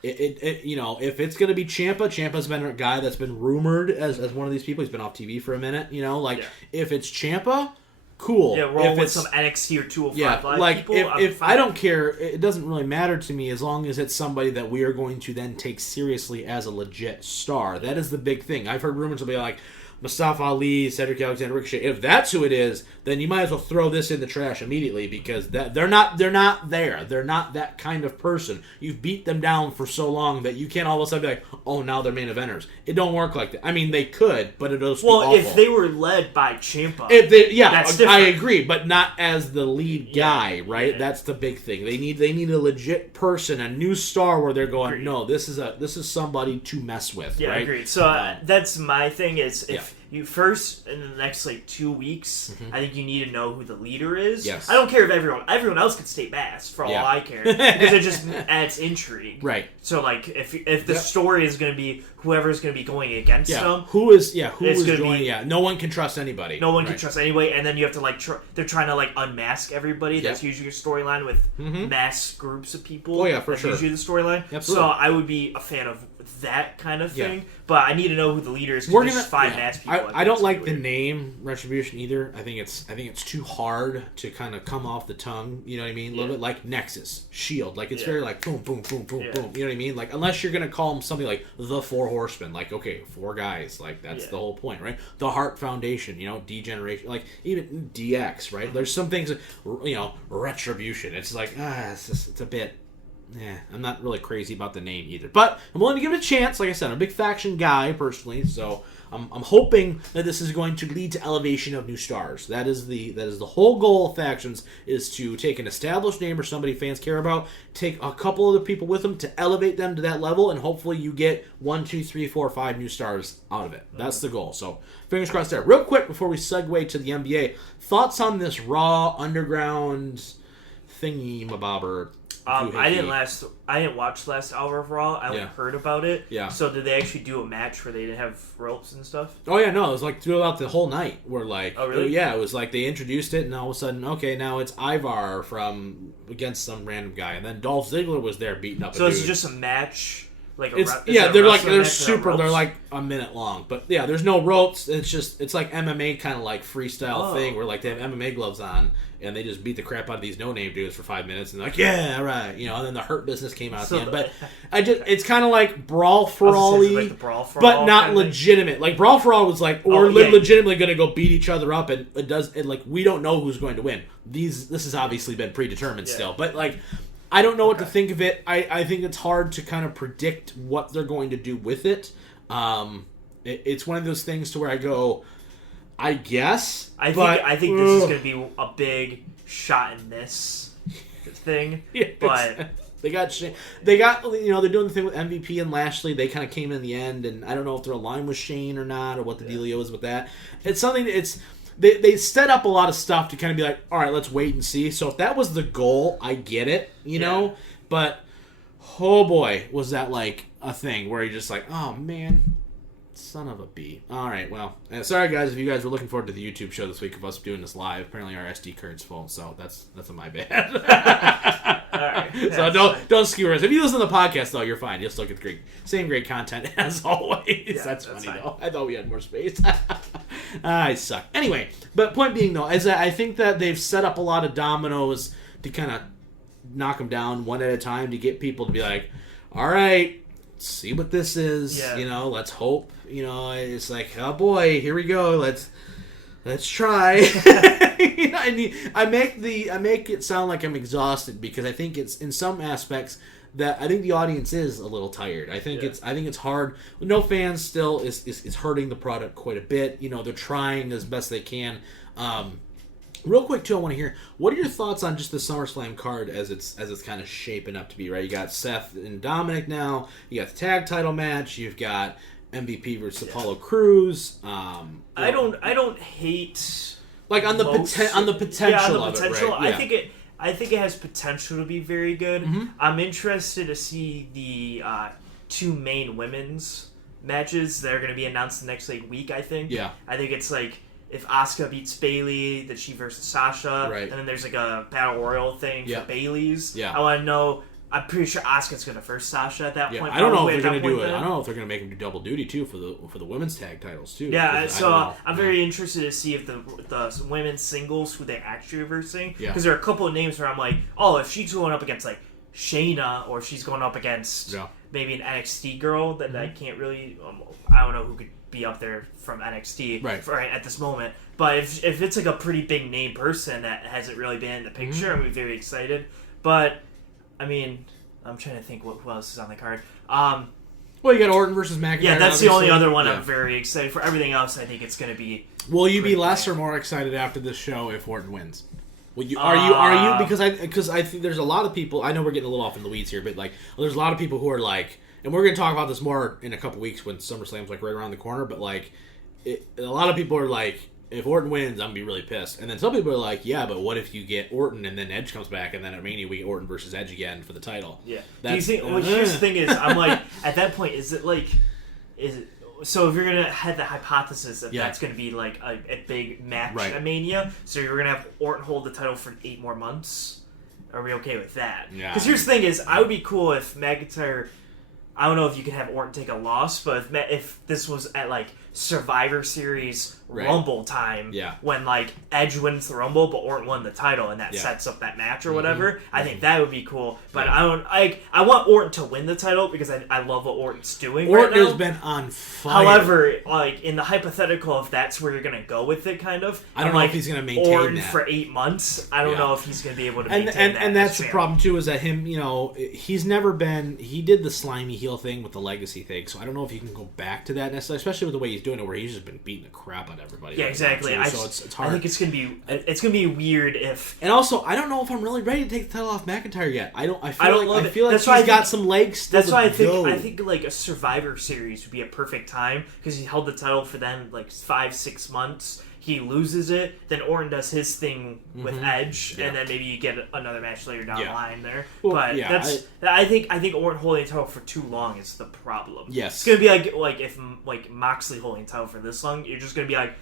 You know, if it's going to be Ciampa's been a guy that's been rumored as one of these people. He's been off TV for a minute, you know, if it's Ciampa, cool. Yeah, roll with some NXT or 205 Live like people. If I don't care, it doesn't really matter to me as long as it's somebody that we are going to then take seriously as a legit star. That is the big thing. I've heard rumors will be like Mustafa Ali, Cedric Alexander, Ricochet. If that's who it is, then you might as well throw this in the trash immediately because they're not there. They're not that kind of person. You've beat them down for so long that you can't all of a sudden be like, oh, now they're main eventers. It don't work like that. I mean, they could, but it'll be awful. If they were led by Ciampa, that's I agree, but not as the lead guy, right? Yeah. That's the big thing. They need a legit person, a new star where they're going, no, this is somebody to mess with. Yeah, right? agreed. So that's my thing is if you first in the next like 2 weeks, I think you need to know who the leader is. Yes. I don't care if everyone else could stay masked for all I care because it just adds intrigue. Right. So like if the story is going to be whoever's going to be going against them, who is going? No one can trust anybody. No one can trust anybody, and then you have to like they're trying to like unmask everybody. That's usually your storyline with mass groups of people. Oh yeah, for That's sure. usually the storyline. Absolutely. So I would be a fan of that kind of thing, but I need to know who the leader is. Because there's 5 mass people. I don't like the name Retribution either. I think it's too hard to kind of come off the tongue. You know what I mean? A little bit like Nexus, Shield. Like it's very like boom, boom, boom, boom, boom. You know what I mean? Like unless you're gonna call them something like the 4 Horsemen. Like okay, 4 guys. Like that's the whole point, right? The Heart Foundation. You know, Degeneration. Like even DX. Right? There's some things. Retribution. It's like it's a bit. Yeah, I'm not really crazy about the name either, but I'm willing to give it a chance. Like I said, I'm a big faction guy personally, so I'm hoping that this is going to lead to elevation of new stars. That is the whole goal of factions, is to take an established name or somebody fans care about, take a couple other people with them to elevate them to that level, and hopefully you get 1, 2, 3, 4, 5 new stars out of it. That's the goal. So fingers crossed there. Real quick before we segue to the NBA, thoughts on this Raw Underground thingy mabobber. I didn't watch the last hour of Raw. I only heard about it. Yeah. So did they actually do a match where they didn't have ropes and stuff? Oh yeah, no. It was like throughout the whole night. Where like, oh really? Yeah, it was like they introduced it, and all of a sudden, okay, now it's Ivar against some random guy, and then Dolph Ziggler was there beating up. So it's just a match like a It's is yeah, it a they're wrestling match super. without They're ropes? like a minute long, but yeah, there's no ropes. It's like MMA kind of like freestyle Oh. thing where like they have MMA gloves on and they just beat the crap out of these no name dudes for 5 minutes and they're like yeah, all right, and then the Hurt Business came out at the end. But it's kind of like Brawl for All, like the Brawl for but All not kind of thing. legitimate. Like Brawl for All was like we're yeah. legitimately going to go beat each other up, and like we don't know who's going to win. This has obviously been predetermined still, but like. I don't know what to think of it. I think it's hard to kind of predict what they're going to do with it. It's one of those things to where I go, I guess. I think this is going to be a big shot in this thing. Yeah, but they got they're doing the thing with MVP and Lashley. They kind of came in the end, and I don't know if they're aligned with Shane or not, or what the dealio is with that. It's something. They set up a lot of stuff to kind of be like, all right, let's wait and see. So if that was the goal, I get it, know. But oh boy, was that like a thing where you're just like, oh man, son of a b. All right, well, sorry guys if you guys were looking forward to the YouTube show this week of us doing this live. Apparently our SD card's full, so that's my bad. all right, So don't skewer us. If you listen to the podcast though, you're fine. You'll still get the same great content as always. Yeah, that's that's funny fine. though. I thought we had more space. I suck. Anyway, but point being though, is that I think that they've set up a lot of dominoes to kind of knock them down one at a time to get people to be like, all right, let's see what this is. Yeah. Let's hope. It's like, oh boy, here we go. Let's try. I make it sound like I'm exhausted because I think it's in some aspects that I think the audience is a little tired. I think it's hard. No fans still is hurting the product quite a bit. They're trying as best they can. Real quick too, I want to hear what are your thoughts on just the SummerSlam card as it's kind of shaping up to be. Right, you got Seth and Dominic now. You got the tag title match. You've got MVP versus Apollo Crews. I don't hate like on the potential of it, right? I think it has potential to be very good. Mm-hmm. I'm interested to see the two main women's matches that are going to be announced the next week. I think. Yeah. I think it's like if Asuka beats Bayley, that she versus Sasha, right. and then there's like a battle royal thing Yeah. for Bayley's. Yeah. I want to know. I'm pretty sure Asuka's going to first Sasha at that point. I don't know probably if they're at going to that do point it. then. I don't know if they're going to make them do double duty too for the women's tag titles too. Yeah, because so I'm very interested to see if the women's singles who they're actually reversing. Yeah. Because there are a couple of names where I'm like, oh, if she's going up against like Shayna or she's going up against maybe an NXT girl that I can't really, I don't know who could be up there from NXT right at this moment. But if it's like a pretty big name person that hasn't really been in the picture, I'm very excited. But I mean, I'm trying to think who else is on the card. Well, you got Orton versus McIntyre. Yeah, that's the only other one Yeah. I'm very excited for. Everything else, I think it's going to be. Will you be pretty less bad. or more excited after this show if Orton wins? Are you because I think there's a lot of people. I know we're getting a little off in the weeds here, but like there's a lot of people who are like, and we're going to talk about this more in a couple weeks when SummerSlam's like right around the corner. But like, a lot of people are like, if Orton wins, I'm gonna be really pissed. And then some people are like, yeah, but what if you get Orton and then Edge comes back and then at Mania we get Orton versus Edge again for the title? Yeah. That's, Do you think? Well, here's the thing: is I'm like, at that point, is it? So if you're gonna have the hypothesis that that's gonna be like a big match at Mania, so you're gonna have Orton hold the title for 8 more months. Are we okay with that? Yeah. Because here's the thing: is I would be cool if McIntyre. I don't know if you could have Orton take a loss, but if this was at like Survivor Series Rumble time, when like Edge wins the Rumble, but Orton won the title, and that sets up that match or whatever, I think that would be cool. But I don't. I want Orton to win the title because I love what Orton's doing. Orton right now. has been on fire. However, like in the hypothetical, if that's where you're gonna go with it, kind of, I don't know if he's gonna maintain Orton that for 8 months. I don't know if he's gonna be able to maintain that. And that's the problem too, is that him, he's never been. He did the slimy heel thing with the legacy thing, so I don't know if you can go back to that necessarily, especially with the way he's doing it, where he's just been beating the crap out of everybody. Yeah, exactly. So it's hard. I think it's gonna be weird if. And also, I don't know if I'm really ready to take the title off McIntyre yet. I feel like that's he's got some legs still. That's why I think go. I think like a Survivor Series would be a perfect time because he held the title for them like 5-6 months. He loses it, then Orton does his thing with Edge, and then maybe you get another match later down the line there. Well, but I think Orton holding the title for too long is the problem. Yes, it's gonna be like if Moxley holding the title for this long, you're just gonna be like,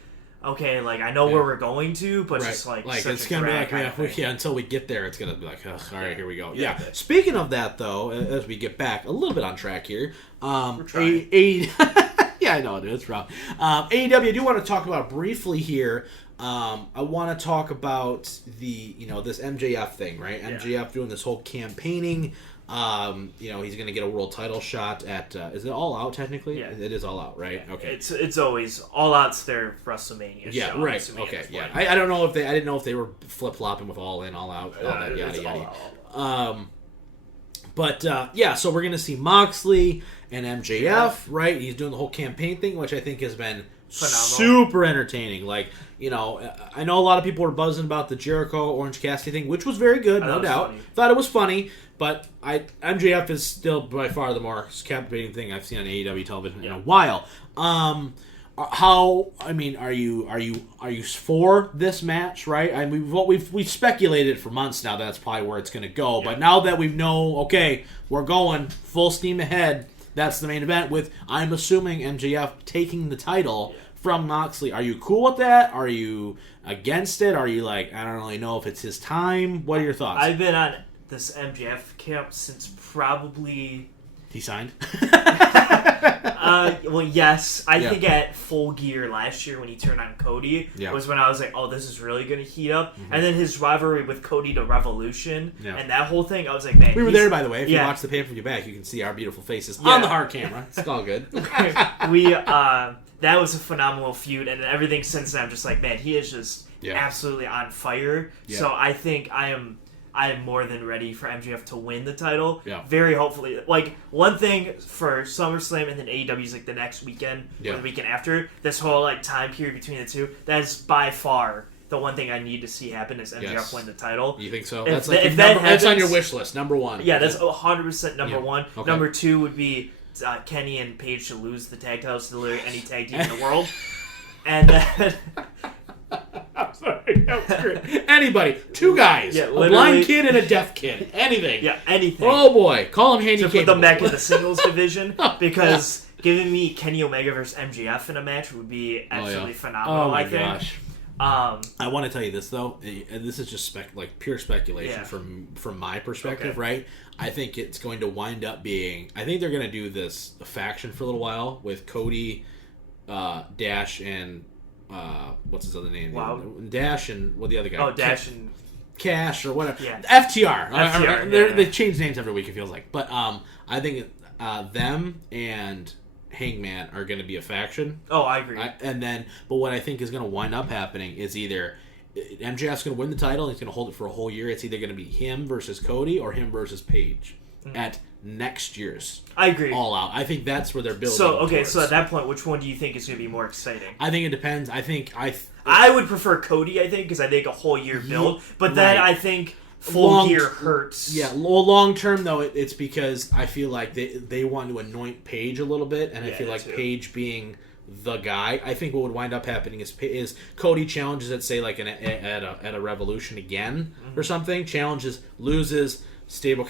okay, like I know where we're going to, but just like it's gonna be like until we get there, it's gonna be like, all right, here we go. Yeah. Speaking of that, though, as we get back a little bit on track here, we're trying. yeah, I know it's rough. AEW, I do want to talk about briefly here. I want to talk about this MJF thing, right? MJF doing this whole campaigning. He's going to get a world title shot at. Is it All Out technically? Yeah, it is All Out, right? Yeah. Okay, it's always All Out's their WrestleMania. Yeah, show, right. Okay, yeah. I don't know if I didn't know if they were flip flopping with All In, All Out, all that yada yada. So we're going to see Moxley and MJF, right? He's doing the whole campaign thing, which I think has been phenomenal. Super entertaining. Like, I know a lot of people were buzzing about the Jericho Orange Cassidy thing, which was very good, no doubt. Thought it was funny, but MJF is still by far the more captivating thing I've seen on AEW television in a while. Are you for this match? Right? I mean, we've speculated for months now that's probably where it's going to go. Yeah. But now that we know, okay, we're going full steam ahead. That's the main event with, I'm assuming, MJF taking the title from Moxley. Are you cool with that? Are you against it? Are you like, I don't really know if it's his time? What are your thoughts? I've been on this MJF camp since probably... He signed? Well, yes. I think at Full Gear last year when he turned on Cody was when I was like, oh, this is really going to heat up. Mm-hmm. And then his rivalry with Cody to Revolution and that whole thing, I was like, man. We were there, by the way. If you watch the pay-per-view back, you can see our beautiful faces on the hard camera. It's all good. That was a phenomenal feud, and everything since then, I'm just like, man, he is just absolutely on fire. Yeah. So I think I am more than ready for MJF to win the title. Yeah. Very hopefully. Like, one thing for SummerSlam and then AEW's like the next weekend or the weekend after, this whole like time period between the two, that is by far the one thing I need to see happen is MJF win the title. You think so? That's on your wish list, number one. Yeah, that's 100% number one. Okay. Number two would be Kenny and Paige to lose the tag titles to literally any tag team in the world. And then... I'm sorry, that was great. Anybody. Two guys. Yeah, a blind kid and a deaf kid. Anything. Yeah, anything. Oh boy. Call him handicapped. To put them back in the singles division. Because giving me Kenny Omega versus MJF in a match would be absolutely phenomenal, I think. Gosh. I want to tell you this, though. And this is just pure speculation from my perspective, right? I think it's going to wind up being... I think they're going to do this faction for a little while with Cody, Dash, and... what's his other name? Wow. Dash and the other guy? Oh, Dash and Cash or whatever. Yeah. FTR. They change names every week, it feels like. But I think them and Hangman are going to be a faction. Oh, I agree. But what I think is going to wind up happening is either MJF's going to win the title and he's going to hold it for a whole year. It's either going to be him versus Cody or him versus Paige at next year's All Out. I think that's where they're building. So at that point, which one do you think is going to be more exciting? I think it depends. I would prefer Cody, I think, because I think a whole year build. But then I think Full Gear hurts. Yeah, long term, though, it's because I feel like they want to anoint Paige a little bit, and I feel like Paige being the guy. I think what would wind up happening is Cody challenges at, say, like at a Revolution again or something. Challenges, loses, stable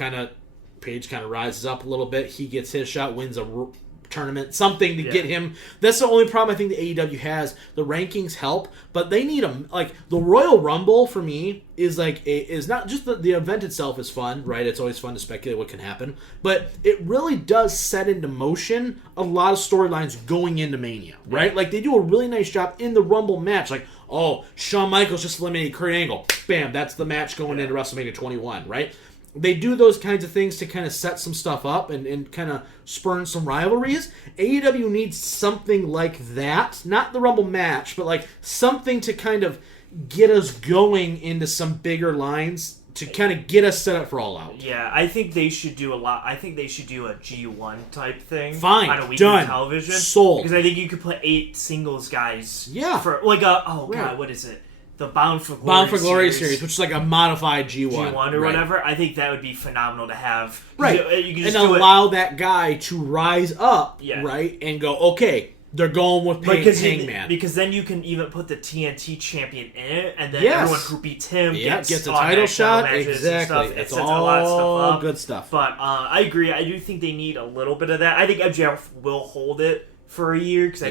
Paige kind of rises up a little bit. He gets his shot, wins a tournament, something to get him. That's the only problem I think the AEW has. The rankings help, but they need the Royal Rumble for me is not just the event itself is fun, right? It's always fun to speculate what can happen, but it really does set into motion a lot of storylines going into Mania, right? Like they do a really nice job in the Rumble match. Like, oh, Shawn Michaels just eliminated Kurt Angle. Bam, that's the match going into WrestleMania 21, right? They do those kinds of things to kind of set some stuff up and kind of spurn some rivalries. AEW needs something like that. Not the Rumble match, but like something to kind of get us going into some bigger lines to kind of get us set up for All Out. Yeah, I think they should do a lot. I think they should do a G1 type thing. Fine, on a weekly done. Television. Sold. Because I think you could put 8 singles guys. Yeah. For like God, what is it? The Bound for Glory series, which is like a modified G1 or whatever. I think that would be phenomenal to have. Right. You can just allow that guy to rise up, right, and go, okay, they're going with Hangman. Because then you can even put the TNT champion in it, and then everyone who beats him gets a title shot. Exactly. It's all a lot of stuff up. Good stuff. But I agree. I do think they need a little bit of that. I think MJF will hold it for a year because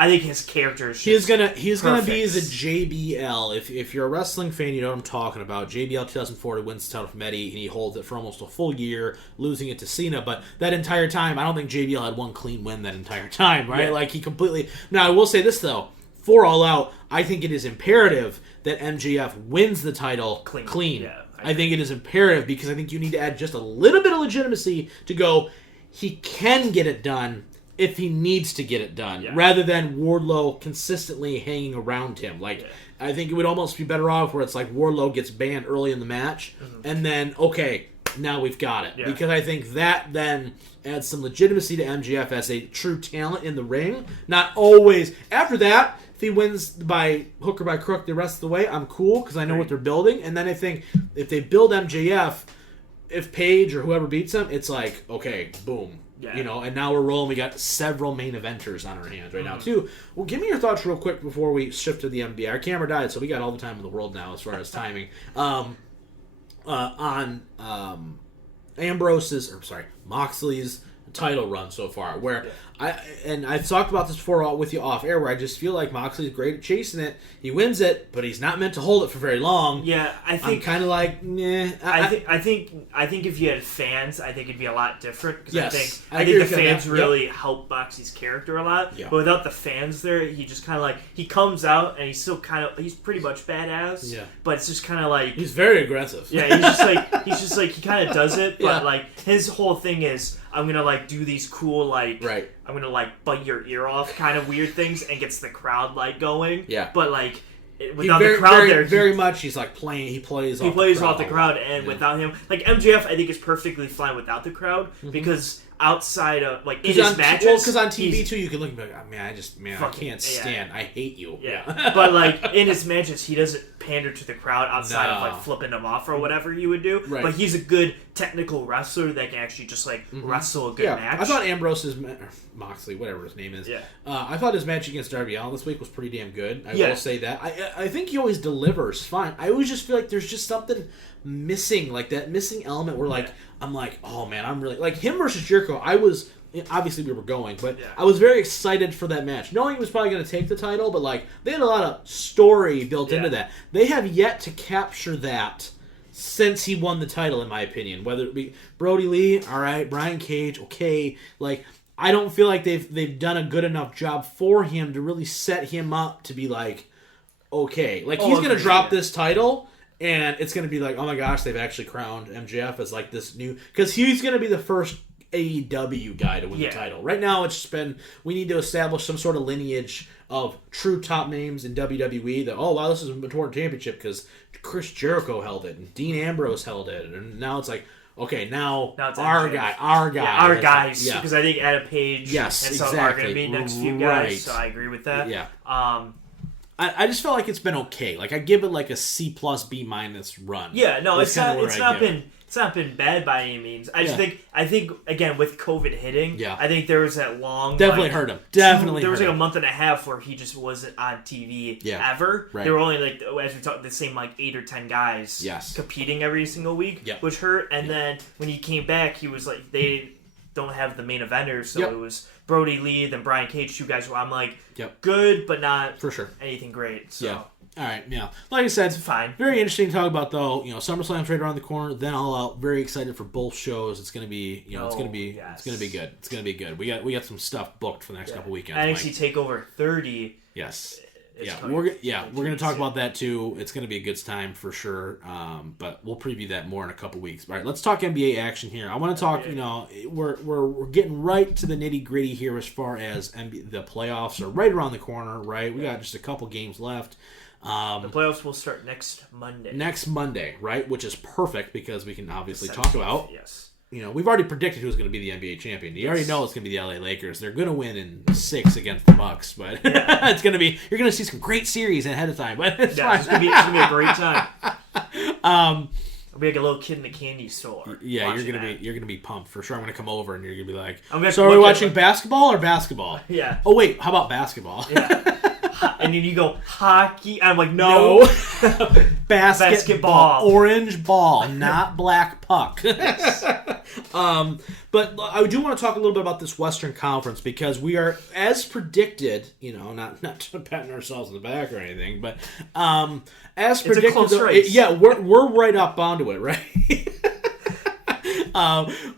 I think his character is he's gonna be perfect. the JBL. If you're a wrestling fan, you know what I'm talking about. JBL 2004 he wins the title from Eddie, and he holds it for almost a full year, losing it to Cena. But that entire time, I don't think JBL had one clean win that entire time, right? Yeah. Like he completely. Now I will say this though, for All Out, I think it is imperative that MJF wins the title clean. Yeah, I think it is imperative because I think you need to add just a little bit of legitimacy to go. He can get it done if he needs to get it done, rather than Wardlow consistently hanging around him. Like, I think it would almost be better off where it's like Wardlow gets banned early in the match, and then, okay, now we've got it. Yeah. Because I think that then adds some legitimacy to MJF as a true talent in the ring. Not always. After that, if he wins by hook or by crook the rest of the way, I'm cool because I know what they're building. And then I think if they build MJF, if Paige or whoever beats him, it's like, okay, boom. Yeah. You know, and now we're rolling. We got several main eventers on our hands right now, too. Well, give me your thoughts real quick before we shift to the NBA. Our camera died, so we got all the time in the world now as far as timing. On Moxley's title run so far, where I've talked about this before with you off air, where I just feel like Moxley's great at chasing it. He wins it, but he's not meant to hold it for very long. Yeah, I think I'm kind of like, nah. I think if you had fans, I think it'd be a lot different. Because Yes, I think the fans really help Moxley's character a lot. Yeah. But without the fans there, he just kind of like he comes out and he's still he's pretty much badass. Yeah. But it's just kind of like He's very aggressive. yeah, he's just like he kind of does it, but like his whole thing is I'm gonna like do these cool like Right. I'm gonna like bite your ear off kind of weird things and gets the crowd like going. Yeah. But like without very, the crowd very, there, very much he's like playing. He plays off the crowd, and without him, like MJF, I think is perfectly fine without the crowd because outside of like in his matches, because on TV too, you can look and be like, oh, man, I can't stand. I hate you. Yeah, but like in his matches, he doesn't pander to the crowd outside of No. like flipping them off or whatever he would do. Right. But he's a good technical wrestler that can actually just like wrestle a good match. I thought Ambrose's Moxley, whatever his name is. Yeah. I thought his match against Darby Allin this week was pretty damn good. I Yeah. will say that. I think he always delivers fine. I always just feel like there's just something missing, like that missing element where like I'm like, oh man, I'm really like him versus Jericho. Obviously we were going, but I was very excited for that match, knowing he was probably going to take the title. But like they had a lot of story built into that. They have yet to capture that since he won the title, in my opinion. Whether it be Brody Lee, all right, Brian Cage, okay, like I don't feel like they've done a good enough job for him to really set him up to be like, okay, like he's going to drop this title. And it's going to be like, oh my gosh, they've actually crowned MJF as like this new... Because he's going to be the first AEW guy to win the title. Right now, it's just been... We need to establish some sort of lineage of true top names in WWE. That, oh, wow, this is a important championship because Chris Jericho held it and Dean Ambrose held it. And now it's like, okay, now it's our guy. Yeah, our guys. Because I think Adam Page and some are going to be next few guys. So I agree with that. Yeah. I just felt like it's been okay. Like I give it like a C plus B minus run. Yeah, no, it's not been bad by any means. I think again with COVID hitting, I think there was that long definitely hurt him. Definitely there was hurt like him. a month and a half where he just wasn't on TV ever. Right. There were only like as we talked the same like 8 or 10 guys competing every single week, which hurt. And then when he came back, he was like they don't have the main eventers, so it was Brody Lee, then Brian Cage, two guys who I'm like good, but not for sure anything great. So. All right, yeah. Like I said, it's fine. Very interesting to talk about though. You know, SummerSlam's right around the corner. Then All Out. Very excited for both shows. It's gonna be, it's gonna be good. It's gonna be good. We got some stuff booked for the next couple weekends. NXT Takeover 30. Yes. We're gonna talk about that too. It's gonna be a good time for sure. But we'll preview that more in a couple weeks. All right, let's talk NBA action here. I want to talk. You know, we're getting right to the nitty gritty here as far as the playoffs are right around the corner. Right, we got just a couple games left. The playoffs will start next Monday. Next Monday, right? Which is perfect because we can obviously talk about. Yes. You know, we've already predicted who's going to be the NBA champion. You already know it's going to be the LA Lakers. They're going to win in 6 against the Bucks, but it's going to be. You're going to see some great series ahead of time. But it's fine. It's going to be a great time. I'll be like a little kid in a candy store. Yeah, you're gonna be pumped for sure. I'm gonna come over and you're gonna be like, so are we watching basketball or basketball? Yeah. Oh wait, how about basketball? Yeah. And then you go, hockey. I'm like, no. Basketball. Orange ball, not black puck. But I do want to talk a little bit about this Western Conference because we are, as predicted, not patting ourselves in the back or anything, but as predicted, it's a close race. We're right up onto it, right?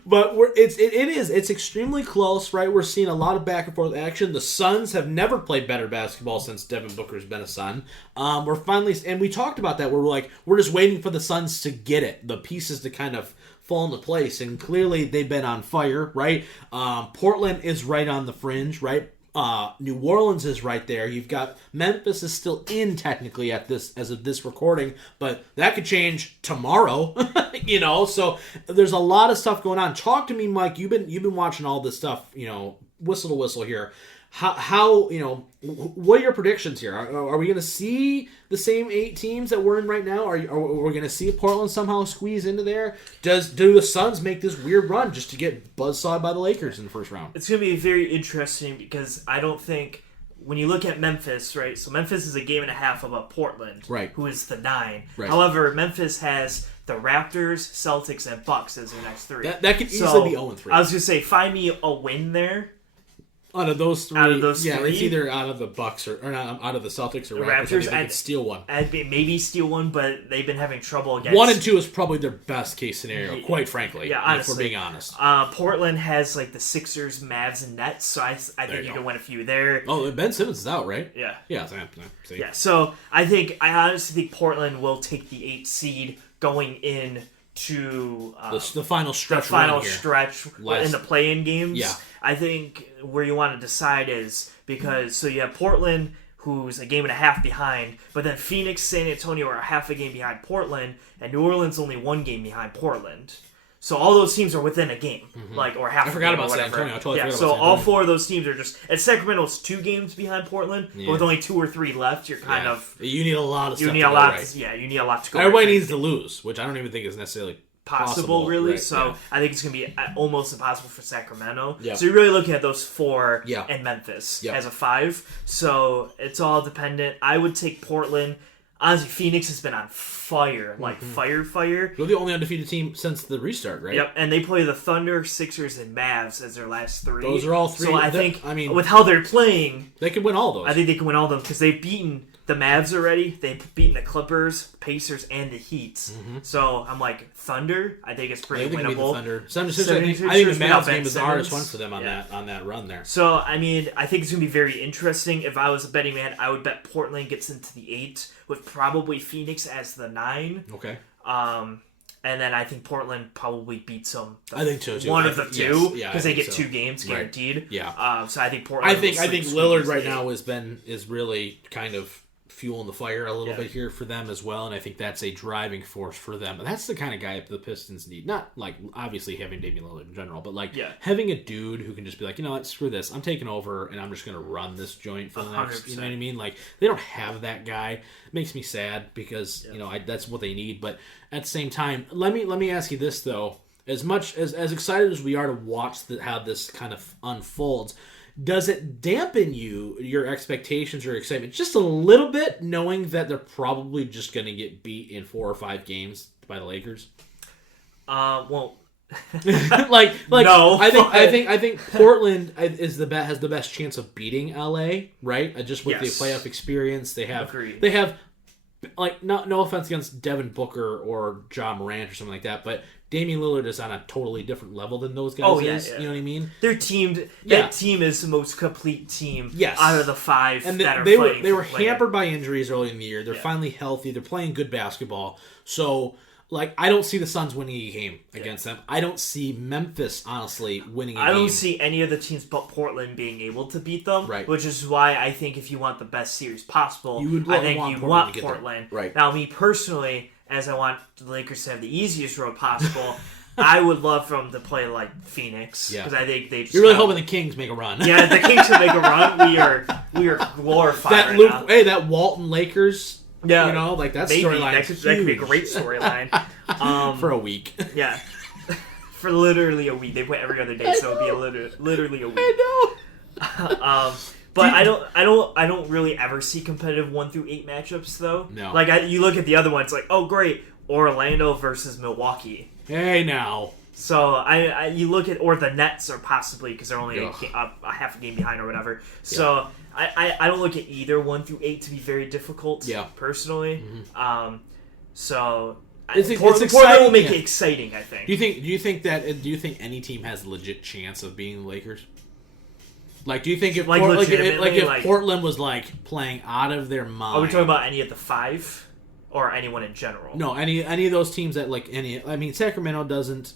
But it's extremely close, right? We're seeing a lot of back and forth action. The Suns have never played better basketball since Devin Booker's been a Sun. We're finally, and we talked about that, where we're just waiting for the Suns to get it, the pieces to kind of fall into place, and clearly they've been on fire, right? Portland is right on the fringe, right? New Orleans is right there. You've got Memphis is still in technically as of this recording, but that could change tomorrow. So there's a lot of stuff going on. Talk to me, Mike. You've been watching all this stuff. Whistle to whistle here. How what are your predictions here? Are we going to see the same 8 teams that we're in right now? Are we going to see Portland somehow squeeze into there? Do the Suns make this weird run just to get buzzsawed by the Lakers in the first round? It's going to be very interesting because I don't think when you look at Memphis, right? So Memphis is a game and a half above Portland, right? Who is the 9. Right. However, Memphis has the Raptors, Celtics, and Bucks as their next 3. That could easily be 0-3. I was going to say, find me a win there. Out of those three, three, it's either out of the Bucks or not out of the Celtics or Raptors. I'd steal one. I'd maybe steal one, but they've been having trouble against 1 and 2 is probably their best case scenario, quite frankly. Yeah, honestly, if we're being honest. Portland has like the Sixers, Mavs, and Nets, so I think you can win a few there. Oh, Ben Simmons is out, right? Yeah. Yeah. Yeah. So I honestly think Portland will take the 8th seed going in to the final stretch. In the play-in games. Yeah. I think where you want to decide is because you have Portland, who's a game and a half behind, but then Phoenix, San Antonio are half a game behind Portland, and New Orleans only 1 game behind Portland. So all those teams are within a game, or half. I forgot about San Antonio. I totally forgot about so San Antonio. all 4 of those teams are just. And Sacramento's 2 games behind Portland, but with only 2 or 3 left, you're kind of. You need a lot of stuff. You need a lot to go. Everybody needs to lose, which I don't even think is necessarily possible really. Right, so I think it's going to be almost impossible for Sacramento. Yeah. So you're really looking at those 4 and Memphis as a 5. So it's all dependent. I would take Portland. Honestly, Phoenix has been on fire, fire. They're the only undefeated team since the restart, right? Yep, and they play the Thunder, Sixers, and Mavs as their last 3. Those are all 3. So I think, with how they're playing, they could win all those. I think they can win all of them because they've beaten the Mavs already. They've beaten the Clippers, Pacers, and the Heat. So I'm like, Thunder, I think it's pretty winnable. I think the Mavs game is the hardest one for them on that run there. So, I think it's going to be very interesting. If I was a betting man, I would bet Portland gets into the 8 with probably Phoenix as the 9. Okay. And then I think Portland probably beats them. I think so too. One of the 2 because they get 2 games guaranteed. Right. Yeah. So I think Portland. I think Lillard right now is really kind of fueling the fire a little bit here for them as well, and I think that's a driving force for them. And that's the kind of guy the Pistons need. Not like obviously having Damian Lillard in general, but having a dude who can just be like, what, screw this, I'm taking over and I'm just going to run this joint for the next. 100%. You know what I mean? Like they don't have that guy. It makes me sad because that's what they need. But at the same time, let me ask you this though: as much as excited as we are to watch how this kind of unfolds. Does it dampen your expectations or excitement just a little bit, knowing that they're probably just going to get beat in 4 or 5 games by the Lakers? Well, no. I think Portland has the best chance of beating LA, right? Just with the playoff experience they have. Agreed. They have no offense against Devin Booker or Ja Morant or something like that, but Damian Lillard is on a totally different level than those guys You know what I mean? They're teamed. That team is the most complete team out of the 5 and that are they fighting. They were hampered by injuries early in the year. They're finally healthy. They're playing good basketball. So, I don't see the Suns winning a game against them. I don't see Memphis, honestly, winning a game. I don't see any of the teams but Portland being able to beat them. Right. Which is why I think if you want the best series possible, I want Portland. Right. Now, me personally, as I want the Lakers to have the easiest road possible, I would love for them to play like Phoenix because I think they just. You're really hoping the Kings make a run. Yeah, the Kings will make a run. We are glorified now. Hey, that Walton Lakers. Yeah, that storyline. That could be a great storyline for a week. Yeah, for literally a week. They play every other day, so it would be literally a week. I know. But I don't really ever see competitive 1-8 matchups though. No. Like you look at the other ones, like oh great, Orlando versus Milwaukee. Hey now. So you look at or the Nets or possibly because they're only a half a game behind or whatever. So I don't look at either 1-8 to be very difficult. Yeah. Personally. Mm-hmm. So. Portland will make it exciting, I think. Do you think any team has a legit chance of being the Lakers? Like, do you think if if Portland was like playing out of their mind? Are we talking about any of the 5, or anyone in general? No, any of those teams that like any. I mean, Sacramento doesn't.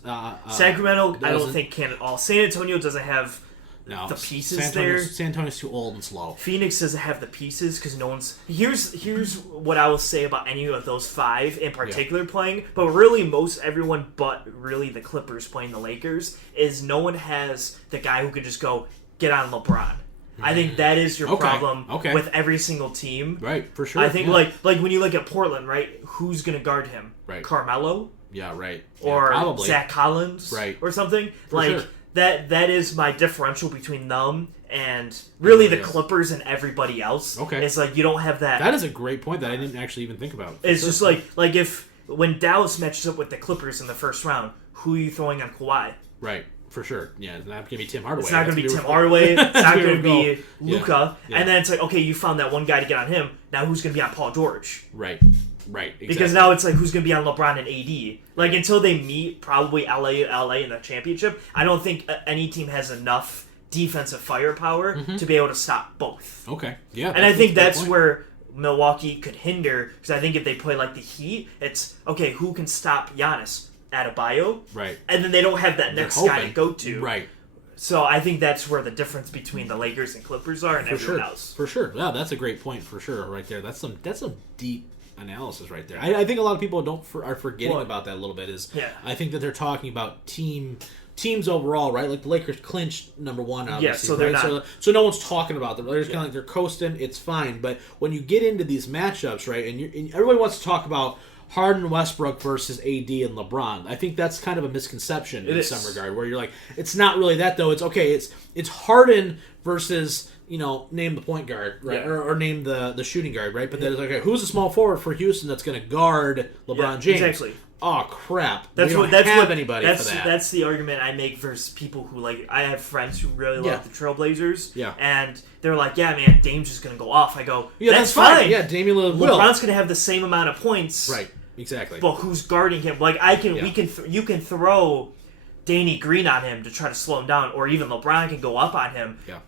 Sacramento, I don't think can at all. San Antonio doesn't have. No, the pieces there. San Antonio's too old and slow. Phoenix doesn't have the pieces because no one's. Here's what I will say about any of those 5 in particular playing, but really most everyone but really the Clippers playing the Lakers is no one has the guy who could just go get on LeBron. I think that is your problem with every single team. Right, for sure. I think like when you look at Portland, right? Who's going to guard him? Right. Carmelo? Yeah, right. Or probably. Zach Collins? Right. Or something? For sure. That is my differential between them and really the Clippers and everybody else. Okay. It's like you don't have that. That is a great point that I didn't actually even think about. It's just like if when Dallas matches up with the Clippers in the first round, who are you throwing on Kawhi? Right. For sure. Yeah, it's not going to be Tim Hardaway. It's not going to be Tim Hardaway. It's not going to be Luka. Yeah. And then it's like, okay, you found that one guy to get on him. Now who's going to be on Paul George? Right. Exactly. Because now it's like, who's going to be on LeBron and AD? Like, until they meet, probably LA in the championship, I don't think any team has enough defensive firepower to be able to stop both. Okay. Yeah. And I think that's where Milwaukee could hinder, because I think if they play like the Heat, it's, okay, who can stop Giannis? Adebayo. Right. And then they don't have that next guy to go to. Right. So I think that's where the difference between the Lakers and Clippers are and everyone else. For sure. Yeah, that's a great point for sure right there. That's some deep analysis right there. I think a lot of people are forgetting about that a little bit. I think that they're talking about teams overall, right? Like the Lakers clinched number 1 obviously. Yeah, so they're not. So no one's talking about them. They're just kind of like they're coasting. It's fine. But when you get into these matchups, right, and everybody wants to talk about Harden, Westbrook versus AD and LeBron. I think that's kind of a misconception in some regard, where you're like, it's not really that though. It's okay. It's Harden versus name the point guard, right, or name the shooting guard, right. But then it's like, okay, who's a small forward for Houston that's going to guard LeBron James? Exactly. Oh crap! That's we don't what have anybody for that. That's the argument I make versus people who like. I have friends who really love the Trailblazers, and they're like, "Yeah, man, Dame's just gonna go off." I go, that's fine. Yeah, Damian Lillard will. LeBron's gonna have the same amount of points, right? Exactly. But who's guarding him? Like you can throw Danny Green on him to try to slow him down, or even LeBron can go up on him. Yeah.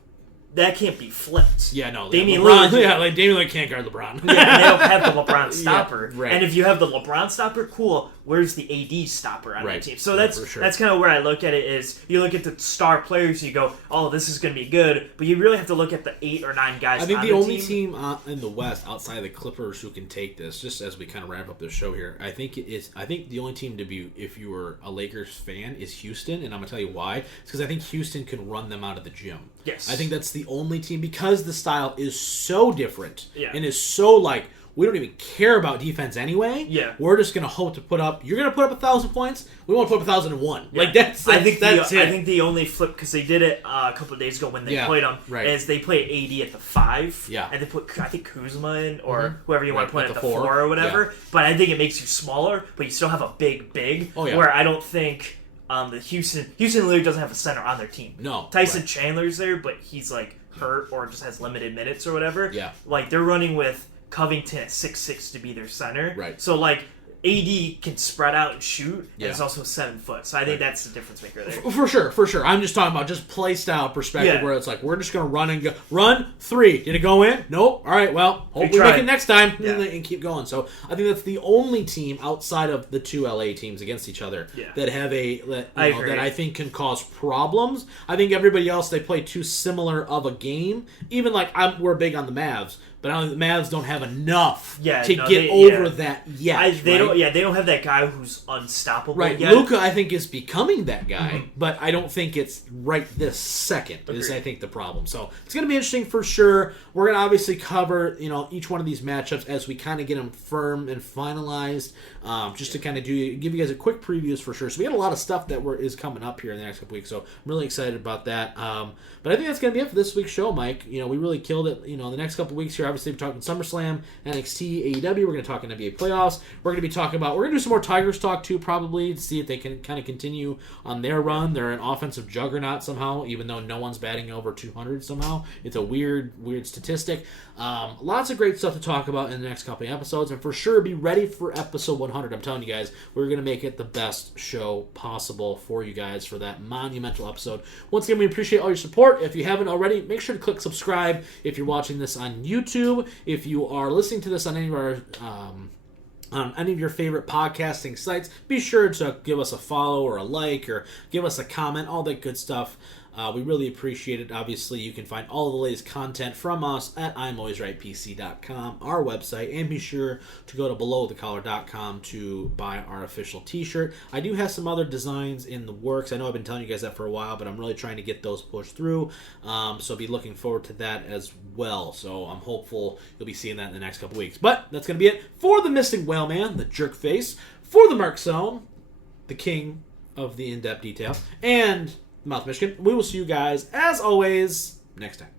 That can't be flipped. Yeah, no. Damian Lillard, Damian Lillard can't guard LeBron. They don't have the LeBron stopper. Right. And if you have the LeBron stopper, cool. Where's the AD stopper on the team? So that's kind of where I look at it. Is you look at the star players, you go, oh, this is going to be good, but you really have to look at the 8 or 9 guys. I think the only team in the West outside of the Clippers who can take this, just as we kind of wrap up this show here, I think the only team to be, if you were a Lakers fan, is Houston, and I'm gonna tell you why. It's because I think Houston can run them out of the gym. Yes, I think that's the only team, because the style is so different and is so like, we don't even care about defense anyway. Yeah, we're just gonna hope to put up. You're gonna put up 1,000 points. We want to put up 1,001. Yeah. Like that's I think that's it. I think the only flip, because they did it a couple of days ago when they played them, is they played AD at the 5. Yeah, and they put I think Kuzma in or whoever you want to put at the 4 or whatever. Yeah. But I think it makes you smaller, but you still have a big. Oh, yeah. Where I don't think the Houston literally doesn't have a center on their team. No, Tyson Chandler's there, but he's like hurt or just has limited minutes or whatever. Yeah, like they're running with Covington at 6'6" to be their center. Right. So like AD can spread out and shoot, and yeah. He's also 7 foot. So I think that's the difference maker there. For sure. I'm just talking about just play style perspective, where it's like we're just going to run and go. Run 3. Did it go in? Nope. All right. Well, hope we make it next time, and keep going. So I think that's the only team outside of the 2 LA teams against each other that have that I think can cause problems. I think everybody else, they play too similar of a game. Even like we're big on the Mavs, but I don't think the Mavs don't have enough Yeah, to no, get they- over yeah. that yet. They right? don't. Yeah, they don't have that guy who's unstoppable Right, yet. Luka, I think, is becoming that guy, but I don't think it's right this second. Is I think the problem. So it's going to be interesting for sure. We're going to obviously cover each one of these matchups as we kind of get them firm and finalized, just to kind of give you guys a quick previews for sure. So we got a lot of stuff that is coming up here in the next couple weeks. So I'm really excited about that. But I think that's going to be it for this week's show, Mike. We really killed it. The next couple weeks here, obviously we're talking SummerSlam, NXT, AEW. We're going to talk NBA playoffs. We're going to be talking about. We're going to do some more Tigers talk too, probably, to see if they can kind of continue on their run. They're an offensive juggernaut somehow, even though no one's batting over 200 somehow. It's a weird statistic. Lots of great stuff to talk about in the next couple of episodes, and for sure be ready for episode 100. I'm telling you guys, we're going to make it the best show possible for you guys for that monumental episode. Once again, we appreciate all your support. If you haven't already, make sure to click subscribe if you're watching this on YouTube. If you are listening to this on any of our on any of your favorite podcasting sites, be sure to give us a follow or a like or give us a comment, all that good stuff. We really appreciate it. Obviously, you can find all the latest content from us at I'mAlwaysRightPC.com, our website, and be sure to go to BelowTheCollar.com to buy our official t-shirt. I do have some other designs in the works. I know I've been telling you guys that for a while, but I'm really trying to get those pushed through, so be looking forward to that as well. So I'm hopeful you'll be seeing that in the next couple weeks. But that's going to be it for the Missing Whale Man, the jerk face, for the Mark Zone, the king of the in-depth detail, and Mouth Michigan. We will see you guys, as always, next time.